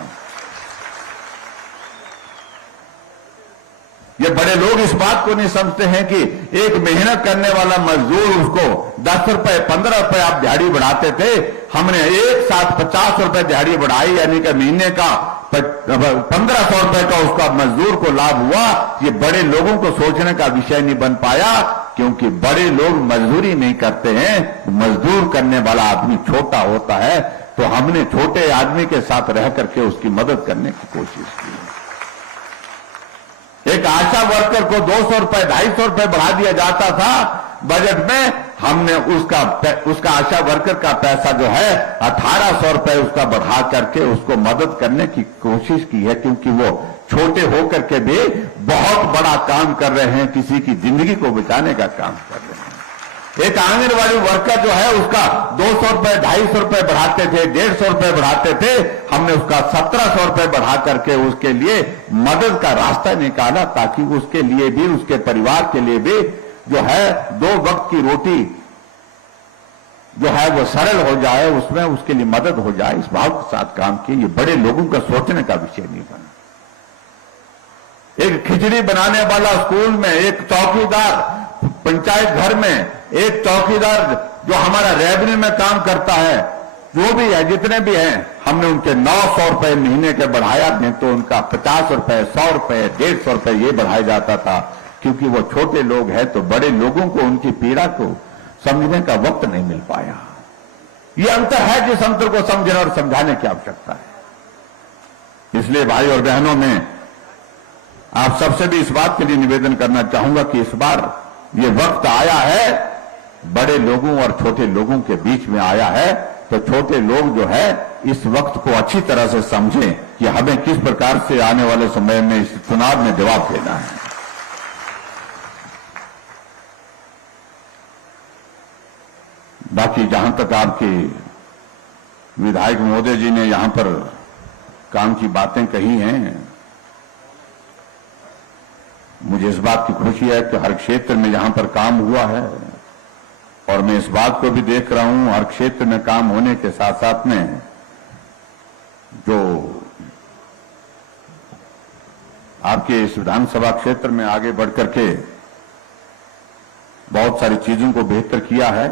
ये बड़े लोग इस बात को नहीं समझते हैं कि एक मेहनत करने वाला मजदूर, उसको 10 रुपए 15 रुपए आप दिहाड़ी बढ़ाते थे, हमने एक साथ 50 रुपए दिहाड़ी बढ़ाई, यानी कि महीने का 1500 रुपए का उसका मजदूर को लाभ हुआ। ये बड़े लोगों को सोचने का विषय नहीं बन पाया, क्योंकि बड़े लोग मजदूरी नहीं करते हैं, मजदूर करने वाला आदमी छोटा होता है। तो हमने छोटे आदमी के साथ रह करके उसकी मदद करने की कोशिश की। एक आशा वर्कर को 200 रुपए 250 रुपए बढ़ा दिया जाता था बजट में, हमने उसका आशा वर्कर का पैसा जो है 1800 रुपए उसका बढ़ा करके उसको मदद करने की कोशिश की है, क्योंकि वो छोटे होकर के भी बहुत बड़ा काम कर रहे हैं, किसी की जिंदगी को बचाने का काम कर रहे हैं। एक आंगनबाड़ी वर्कर जो है उसका 200 रुपए 250 रुपए बढ़ाते थे, 150 रुपए बढ़ाते थे, हमने उसका 1700 रुपए बढ़ा करके उसके लिए मदद का रास्ता निकाला, ताकि उसके लिए भी, उसके परिवार के लिए भी जो है 2 वक्त की रोटी जो है वो सरल हो जाए, उसमें उसके लिए मदद हो जाए। इस भाव के साथ काम किए। ये बड़े लोगों का सोचने का विषय नहीं बना। एक खिचड़ी बनाने वाला स्कूल में, एक चौकीदार पंचायत घर में, एक चौकीदार जो हमारा रेवेन्यू में काम करता है, जो भी है, जितने भी हैं, हमने उनके 900 रुपए महीने के बढ़ाया, नहीं तो उनका 50 रुपए 100 रुपए 150 रुपए ये बढ़ाया जाता था, क्योंकि वो छोटे लोग हैं। तो बड़े लोगों को उनकी पीड़ा को समझने का वक्त नहीं मिल पाया। ये अंतर है जिस अंतर को समझने और समझाने की आवश्यकता है। इसलिए भाई और बहनों, में आप सबसे भी इस बात के लिए निवेदन करना चाहूंगा कि इस बार ये वक्त आया है, बड़े लोगों और छोटे लोगों के बीच में आया है। तो छोटे लोग जो है इस वक्त को अच्छी तरह से समझें कि हमें किस प्रकार से आने वाले समय में इस चुनाव में जवाब देना है। बाकी जहां तक आपके विधायक महोदय जी ने यहां पर काम की बातें कही हैं, मुझे इस बात की खुशी है कि हर क्षेत्र में यहां पर काम हुआ है, और मैं इस बात को भी देख रहा हूं, हर क्षेत्र में काम होने के साथ साथ में जो आपके इस विधानसभा क्षेत्र में आगे बढ़कर के बहुत सारी चीजों को बेहतर किया है।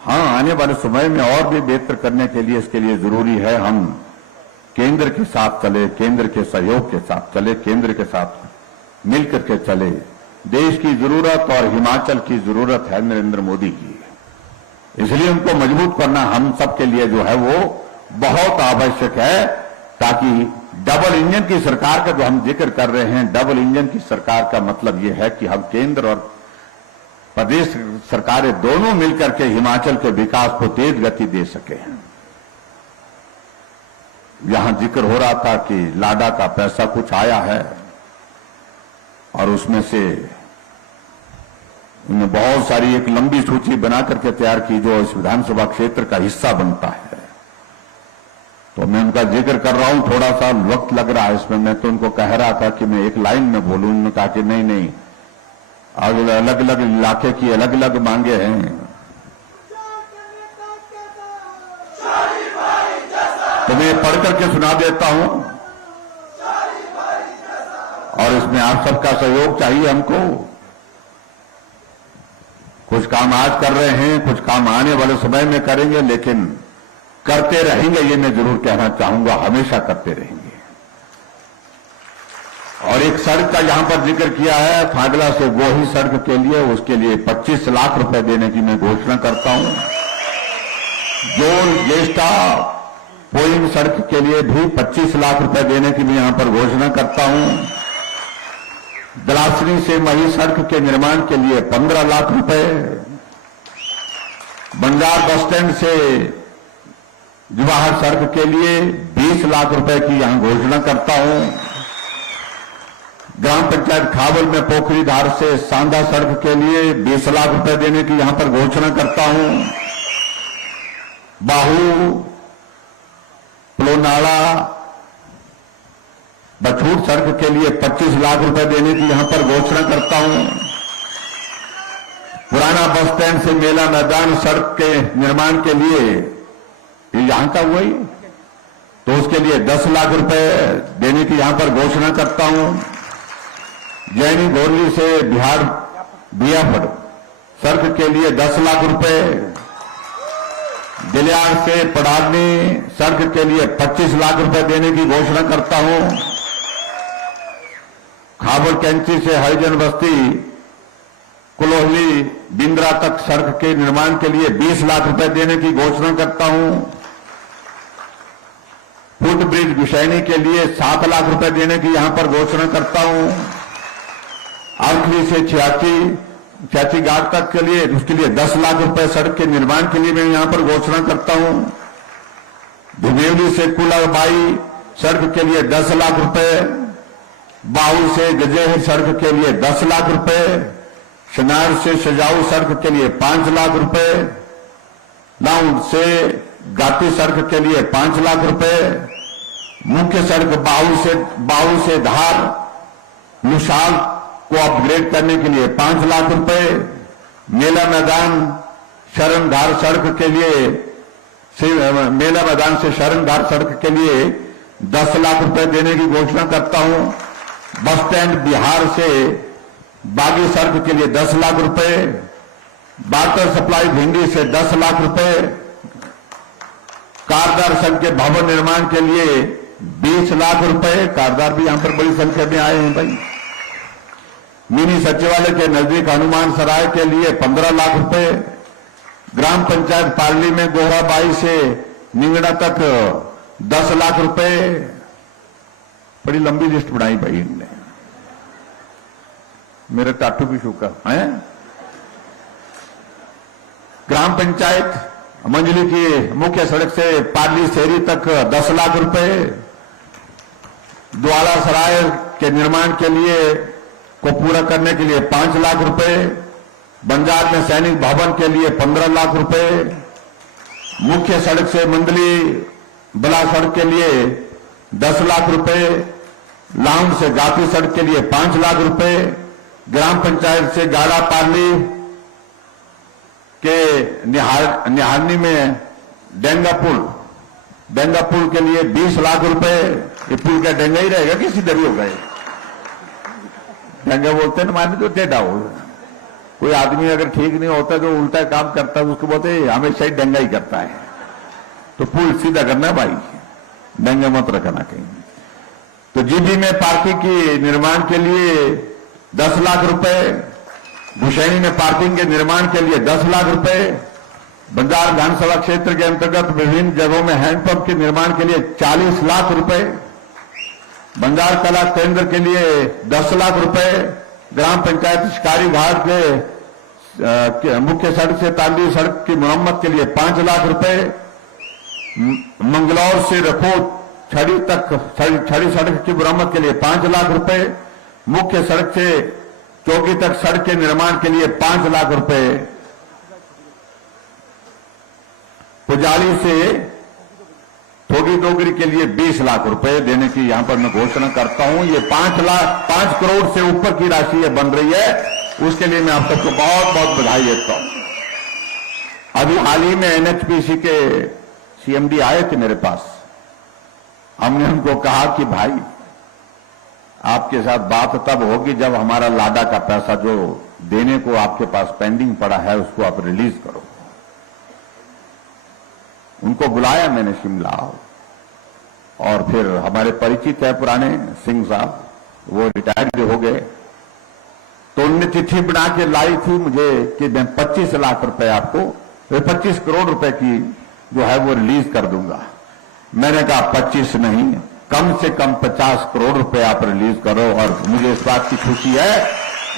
हाँ, आने वाले समय में और भी बेहतर करने के लिए, इसके लिए जरूरी है हम केंद्र के साथ चले, केंद्र के सहयोग के साथ चले, केंद्र के साथ मिलकर के चले। देश की जरूरत और हिमाचल की जरूरत है नरेंद्र मोदी की, इसलिए उनको मजबूत करना हम सबके लिए जो है वो बहुत आवश्यक है, ताकि डबल इंजन की सरकार का जो हम जिक्र कर रहे हैं, डबल इंजन की सरकार का मतलब यह है कि हम केंद्र और प्रदेश सरकारें दोनों मिलकर के हिमाचल के विकास को तेज गति दे सके। यहां जिक्र हो रहा था कि लाडा का पैसा कुछ आया है और उसमें से उन्हें बहुत सारी एक लंबी सूची बना करके तैयार की जो इस विधानसभा क्षेत्र का हिस्सा बनता है। तो मैं उनका जिक्र कर रहा हूं, थोड़ा सा वक्त लग रहा है इसमें। मैं तो उनको कह रहा था कि मैं एक लाइन में बोलूं, उन्होंने कहा कि नहीं नहीं, अलग अलग इलाके की अलग अलग मांगे हैं। तो मैं पढ़ करके सुना देता हूं और इसमें आप सबका सहयोग चाहिए हमको। कुछ काम आज कर रहे हैं, कुछ काम आने वाले समय में करेंगे, लेकिन करते रहेंगे, ये मैं जरूर कहना चाहूंगा, हमेशा करते रहेंगे। और एक सड़क का यहां पर जिक्र किया है, फागला से गोही सड़क के लिए, उसके लिए 25 लाख रुपए देने की मैं घोषणा करता हूं। जोल गेस्टा पोइंग सड़क के लिए भी 25 लाख रुपए देने की मैं यहां पर घोषणा करता हूं। दलासनी से मही सड़क के निर्माण के लिए 15 लाख रुपए, बंजार बस स्टैंड से जवाहर सड़क के लिए 20 लाख रुपए की यहां घोषणा करता हूं। ग्राम पंचायत खावल में पोखरी धार से सांदा सड़क के लिए 20 लाख रुपए देने की यहां पर घोषणा करता हूं। बाहू प्लोनाड़ा बछूट सड़क के लिए 25 लाख रुपए देने की यहां पर घोषणा करता हूं। पुराना बस स्टैंड से मेला मैदान सड़क के निर्माण के लिए, ये यहां का हुआ ही, तो उसके लिए 10 लाख रुपए देने की यहां पर घोषणा करता हूं। जैनी गोरली से बिहार बियाफड़ सड़क के लिए 10 लाख रुपए, दिलियार से पड़ानी सड़क के लिए 25 लाख रुपए देने की घोषणा करता हूं। खाबर कैंची से हरिजन बस्ती कुलोहली बिंद्रा तक सड़क के निर्माण के लिए 20 लाख रुपए देने की घोषणा करता हूं। फुट ब्रिज गुशैनी के लिए 7 लाख रुपए देने की यहां पर घोषणा करता हूं। आखली से छियाची घाट तक के लिए, उसके लिए 10 लाख रुपए सड़क के निर्माण के लिए मैं यहां पर घोषणा करता हूं। भिवेली से कुलाबाई सड़क के लिए 10 लाख रुपए, बाहू से गजेहर सड़क के लिए 10 लाख रुपए, शनार से सजाऊ सड़क के लिए 5 लाख रुपए, लाउंड से गाती सड़क के लिए 5 लाख रुपए, मुख्य सड़क बाहू से धार लुसाल को अपग्रेड करने के लिए 5 लाख रुपए, मेला मैदान शरणधार सड़क के लिए, मेला मैदान से शरणधार सड़क के लिए 10 लाख रुपए देने की घोषणा करता हूं। बस स्टैंड बिहार से बागी सड़क के लिए 10 लाख रुपए, वाटर सप्लाई भिंडी से 10 लाख रुपए, कारदार संघ के भवन निर्माण के लिए 20 लाख रुपए, कारदार भी यहां पर बड़ी संख्या में आए हैं भाई। मिनी सचिवालय के नजदीक हनुमान सराय के लिए 15 लाख रुपए, ग्राम पंचायत पार्ली में गोहराबाई से निंगड़ा तक 10 लाख रुपए। बड़ी लंबी लिस्ट बनाई भाई इनने, मेरे टाटू भी शुक्र है। ग्राम पंचायत मंजली की मुख्य सड़क से पार्ली शहरी तक 10 लाख रुपए, द्वाला सराय के निर्माण के लिए को पूरा करने के लिए 5 लाख रुपए, बंजार में सैनिक भवन के लिए 15 लाख रुपए, मुख्य सड़क से मंडली बला सड़क के लिए 10 लाख रुपए, लाउंड से गाती सड़क के लिए 5 लाख रुपए, ग्राम पंचायत से गाड़ा पार्ली के निहारनी में डेंगा पुल के लिए 20 लाख रुपए। ये पुल का डेंगा ही रहेगा कि सीधा भी होगा? डेंगा बोलते हैं ना, माने तो टेढ़ा हो। कोई आदमी अगर ठीक नहीं होता जो उल्टा काम करता है उसको बोलते हमेशा ही डेंगा ही करता है। तो पुल सीधा करना भाई, दंगे मत रखना कहीं। तो जीबी में पार्किंग की निर्माण के लिए 10 लाख रुपए, भुशैनी में पार्किंग के निर्माण के लिए 10 लाख रुपए, बंजार विधानसभा क्षेत्र के अंतर्गत विभिन्न जगहों में हैंडपंप के निर्माण के लिए 40 लाख रुपए, बंजार कला केंद्र के लिए 10 लाख रुपए, ग्राम पंचायत शिकारी घाट के मुख्य सड़क से तालवी सड़क की मरम्मत के लिए 5 लाख रुपए, मंगलौर से रखो छड़ी तक छड़ी सड़क की मरम्मत के लिए 5 लाख रुपए, मुख्य सड़क से चौकी तक सड़क के निर्माण के लिए 5 लाख रुपए, पुजाली से थोड़ी डोगरी के लिए 20 लाख रुपए देने की यहां पर मैं घोषणा करता हूं। ये 5 करोड़ से ऊपर की राशि ये बन रही है, उसके लिए मैं आप सबको बहुत बहुत बधाई देता हूं। अभी हाल ही में एनएचपीसी के सीएमडी आए थे मेरे पास। हमने उनको कहा कि भाई आपके साथ बात तब होगी जब हमारा लाडा का पैसा जो देने को आपके पास पेंडिंग पड़ा है उसको आप रिलीज करो। उनको बुलाया मैंने शिमला, और फिर हमारे परिचित है पुराने सिंह साहब, वो रिटायर्ड हो गए, तो उनने चिट्ठी बना के लाई थी मुझे कि मैं 25 लाख रुपए आपको 25 करोड़ रुपए की जो है वो रिलीज कर दूंगा। मैंने कहा 25 नहीं, कम से कम 50 करोड़ रुपए आप रिलीज करो, और मुझे इस बात की खुशी है।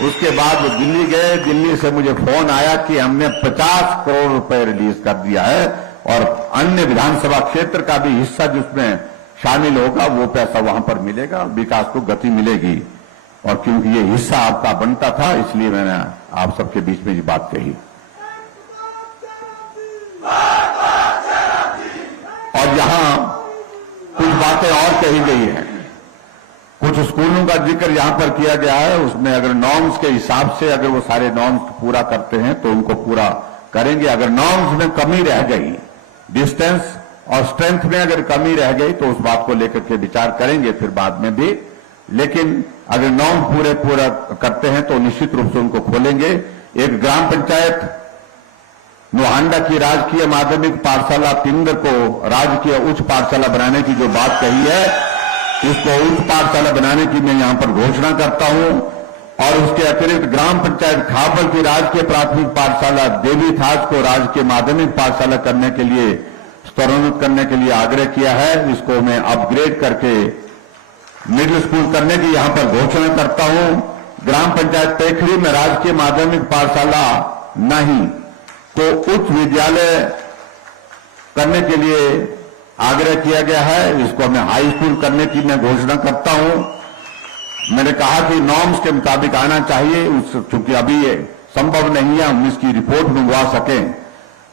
उसके बाद वो दिल्ली गए, दिल्ली से मुझे फोन आया कि हमने 50 करोड़ रुपए रिलीज कर दिया है, और अन्य विधानसभा क्षेत्र का भी हिस्सा जिसमें शामिल होगा वो पैसा वहां पर मिलेगा, विकास को गति मिलेगी। और क्योंकि ये हिस्सा आपका बनता था इसलिए मैंने आप सबके बीच में ये बात कही। और यहां कुछ बातें और कही गई हैं, कुछ स्कूलों का जिक्र यहां पर किया गया है, उसमें अगर नॉर्म्स के हिसाब से अगर वो सारे नॉर्म्स पूरा करते हैं तो उनको पूरा करेंगे। अगर नॉर्म्स में कमी रह गई, डिस्टेंस और स्ट्रेंथ में अगर कमी रह गई तो उस बात को लेकर के विचार करेंगे फिर बाद में भी। लेकिन अगर नॉर्म पूरा करते हैं तो निश्चित रूप से उनको खोलेंगे। एक ग्राम पंचायत नोहांडा की राजकीय माध्यमिक पाठशाला तिंदर को राजकीय उच्च पाठशाला बनाने की जो बात कही है, इसको उच्च पाठशाला बनाने की मैं यहां पर घोषणा करता हूं। और उसके अतिरिक्त ग्राम पंचायत खाबल की राजकीय प्राथमिक पाठशाला देवी थाज को राजकीय माध्यमिक पाठशाला करने के लिए स्तरोन्नत करने के लिए आग्रह किया है। इसको मैं अपग्रेड करके मिडिल स्कूल करने की यहां पर घोषणा करता हूं। ग्राम पंचायत पेखड़ी में राजकीय माध्यमिक पाठशाला नहीं तो उच्च विद्यालय करने के लिए आग्रह किया गया है। इसको मैं हाई स्कूल करने की मैं घोषणा करता हूं। मैंने कहा कि नॉर्म्स के मुताबिक आना चाहिए, चूंकि अभी ये संभव नहीं है हम इसकी रिपोर्ट मंगवा सकें।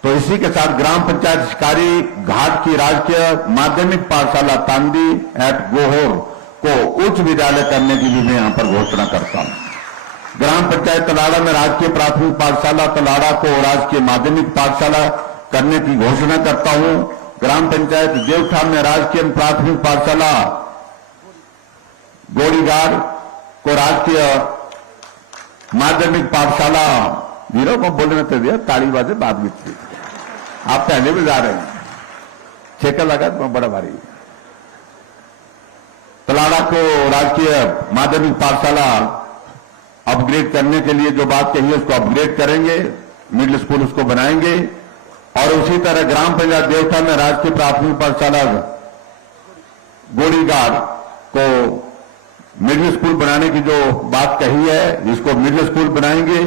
तो इसी के साथ ग्राम पंचायत शिकारी घाट की राजकीय माध्यमिक पाठशाला तांदी एट गोहोर को उच्च विद्यालय करने की भी मैं यहां पर घोषणा करता हूं। ग्राम पंचायत तलाड़ा में राजकीय प्राथमिक पाठशाला तलाड़ा को राजकीय माध्यमिक पाठशाला करने की घोषणा करता हूं। ग्राम पंचायत देवठा में राजकीय प्राथमिक पाठशाला गोड़ीगार को राजकीय माध्यमिक पाठशाला वीरों को बोलने तो दिया, ताली बाजे बाद में थी, आप पहले भी जा रहे हैं, छेका लगा तो बड़ा भारी। तलाड़ा को राजकीय माध्यमिक पाठशाला अपग्रेड करने के लिए जो बात कही है उसको अपग्रेड करेंगे, मिडिल स्कूल उसको बनाएंगे। और उसी तरह ग्राम पंचायत देवता में राजकीय प्राथमिक पाठशाला गोड़ीगार को मिडिल स्कूल बनाने की जो बात कही है इसको मिडिल स्कूल बनाएंगे।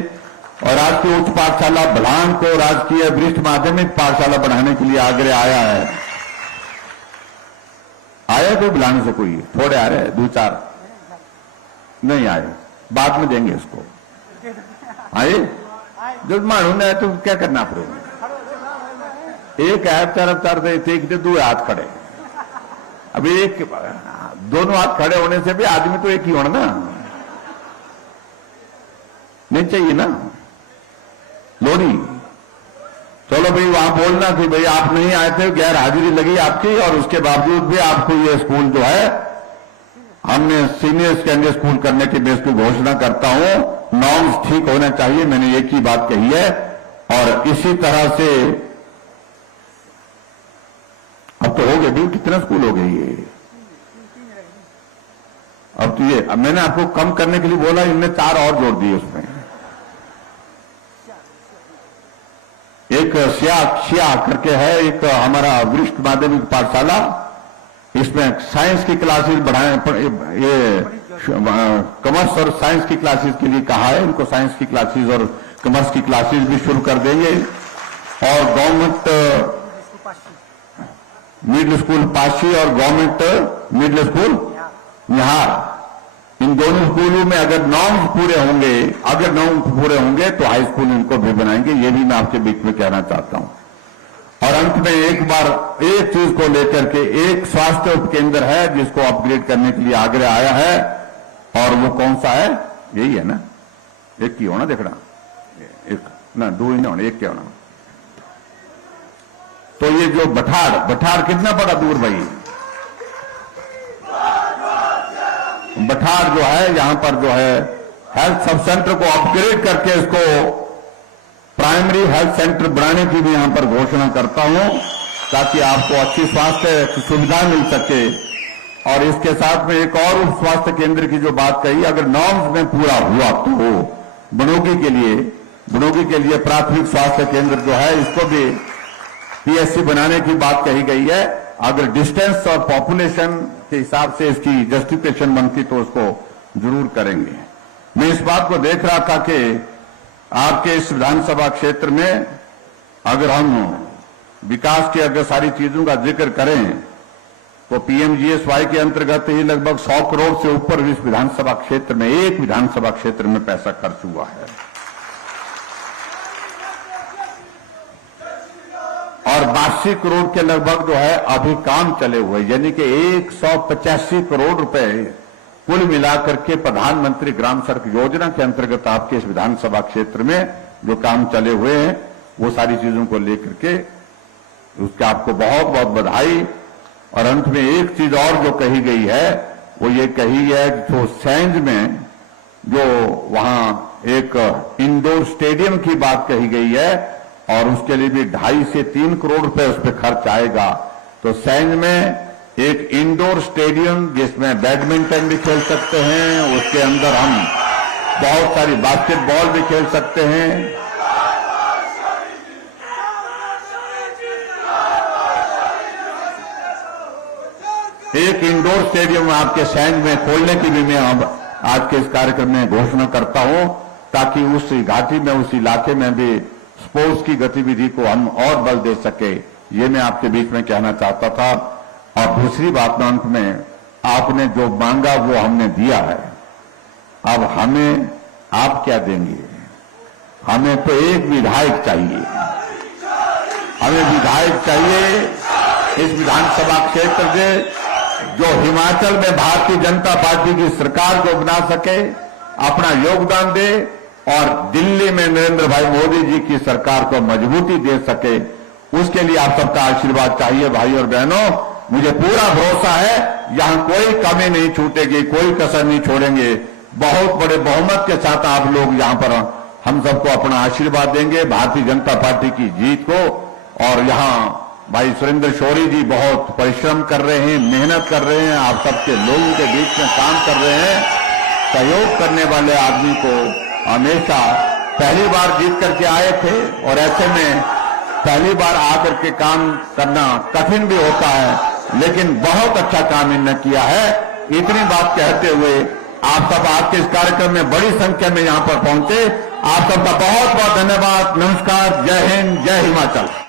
और राजकीय उच्च पाठशाला भलान को राजकीय वरिष्ठ माध्यमिक पाठशाला बनाने के लिए आग्रह आया है। आया कोई बुलाने से? कोई थोड़े आ रहे हैं, 2-4 नहीं आए, बाद में देंगे इसको। आए जो मानू ने तो क्या करना पड़ेगा? एक है तरफ एक दे 2 हाथ खड़े, अभी एक दोनों हाथ खड़े होने से भी आदमी तो एक ही होना ना, नहीं चाहिए ना लोड़ी। चलो भाई वहां बोलना कि भाई आप नहीं आए थे, गैर हाजिरी लगी आपकी, और उसके बावजूद भी आपको ये स्कूल जो है हमने सीनियर सेकेंडरी स्कूल करने की मैं इसकी घोषणा करता हूं। नॉर्म्स ठीक होना चाहिए, मैंने एक ही बात कही है। और इसी तरह से अब तो हो गए भी, कितने स्कूल हो गए ये? अब तो ये, अब मैंने आपको कम करने के लिए बोला, इनने 4 और जोड़ दिए उसमें। एक शिया करके है, एक हमारा वरिष्ठ माध्यमिक पाठशाला, इसमें साइंस की क्लासेस बढ़ाए, ये कॉमर्स और साइंस की क्लासेस के लिए कहा है, उनको साइंस की क्लासेस और कॉमर्स की क्लासेस भी शुरू कर देंगे। और गवर्नमेंट मिडिल स्कूल पाशी और गवर्नमेंट मिडिल स्कूल यहाँ, इन दोनों स्कूलों में अगर नॉर्म्स पूरे होंगे तो हाई स्कूल इनको भी बनाएंगे। ये भी मैं आपके बीच में कहना चाहता हूं। और अंत में एक बार एक चीज को लेकर के, एक स्वास्थ्य उपकेंद्र है जिसको अपग्रेड करने के लिए आग्रह आया है, और वो कौन सा है? यही है ना, एक की होना, देखना एक ना, 2 ही ना होना, एक क्या होना। तो ये जो बठार कितना बड़ा दूर भाई, बठार जो है, यहां पर जो है हेल्थ सब सेंटर को अपग्रेड करके इसको प्राइमरी हेल्थ सेंटर बनाने की भी यहां पर घोषणा करता हूं, ताकि आपको अच्छी स्वास्थ्य सुविधा मिल सके। और इसके साथ में एक और स्वास्थ्य केंद्र की जो बात कही, अगर नॉर्म्स में पूरा हुआ तो बनोगी के लिए प्राथमिक स्वास्थ्य केंद्र जो है, इसको भी पीएससी बनाने की बात कही गई है। अगर डिस्टेंस और पॉपुलेशन के हिसाब से इसकी जस्टिफिकेशन बनती तो उसको जरूर करेंगे। मैं इस बात को देख रहा था कि आपके इस विधानसभा क्षेत्र में अगर हम विकास की अगर सारी चीजों का जिक्र करें तो पीएमजीएसवाई के अंतर्गत ही लगभग 100 करोड़ से ऊपर इस विधानसभा क्षेत्र में, एक विधानसभा क्षेत्र में पैसा खर्च हुआ है। और 82 करोड़ के लगभग जो है अभी काम चले हुए, यानी कि 185 करोड़ रुपए कुल मिलाकर के प्रधानमंत्री ग्राम सड़क योजना के अंतर्गत आपके इस विधानसभा क्षेत्र में जो काम चले हुए हैं, वो सारी चीजों को लेकर के उसके आपको बहुत बहुत बधाई। और अंत में एक चीज और जो कही गई है, वो ये कही है जो सैंज में जो वहां एक इंडोर स्टेडियम की बात कही गई है, और उसके लिए भी 2.5 से 3 करोड़ रुपए उस पर खर्च आएगा। तो सैंज में एक इंडोर स्टेडियम जिसमें बैडमिंटन भी खेल सकते हैं, उसके अंदर हम बहुत सारी बास्केटबॉल भी खेल सकते हैं। एक इंडोर स्टेडियम आपके सैंज में खोलने की भी मैं अब आज के इस कार्यक्रम में घोषणा करता हूं, ताकि उस घाटी में, उस इलाके में भी स्पोर्ट्स की गतिविधि को हम और बल दे सके। ये मैं आपके बीच में कहना चाहता था। और दूसरी बात अंत में, आपने जो मांगा वो हमने दिया है, अब हमें आप क्या देंगे? हमें तो एक विधायक चाहिए, हमें विधायक चाहिए इस विधानसभा क्षेत्र से जो हिमाचल में भारतीय जनता पार्टी की सरकार को बना सके, अपना योगदान दे, और दिल्ली में नरेंद्र भाई मोदी जी की सरकार को मजबूती दे सके। उसके लिए आप सबका आशीर्वाद चाहिए भाई और बहनों। मुझे पूरा भरोसा है यहां कोई कमी नहीं छूटेगी, कोई कसर नहीं छोड़ेंगे। बहुत बड़े बहुमत के साथ आप लोग यहां पर हम सबको अपना आशीर्वाद देंगे भारतीय जनता पार्टी की जीत को। और यहां भाई सुरेंद्र शौरी जी बहुत परिश्रम कर रहे हैं, मेहनत कर रहे हैं, आप सबके लोगों के बीच में काम कर रहे हैं। सहयोग करने वाले आदमी को हमेशा पहली बार जीत करके आए थे, और ऐसे में पहली बार आकर के काम करना कठिन भी होता है, लेकिन बहुत अच्छा काम इन्होंने किया है। इतनी बात कहते हुए आप सब आज के इस कार्यक्रम में बड़ी संख्या में यहां पर पहुंचे, आप सबका बहुत बहुत धन्यवाद। नमस्कार, जय हिंद, जय हिमाचल।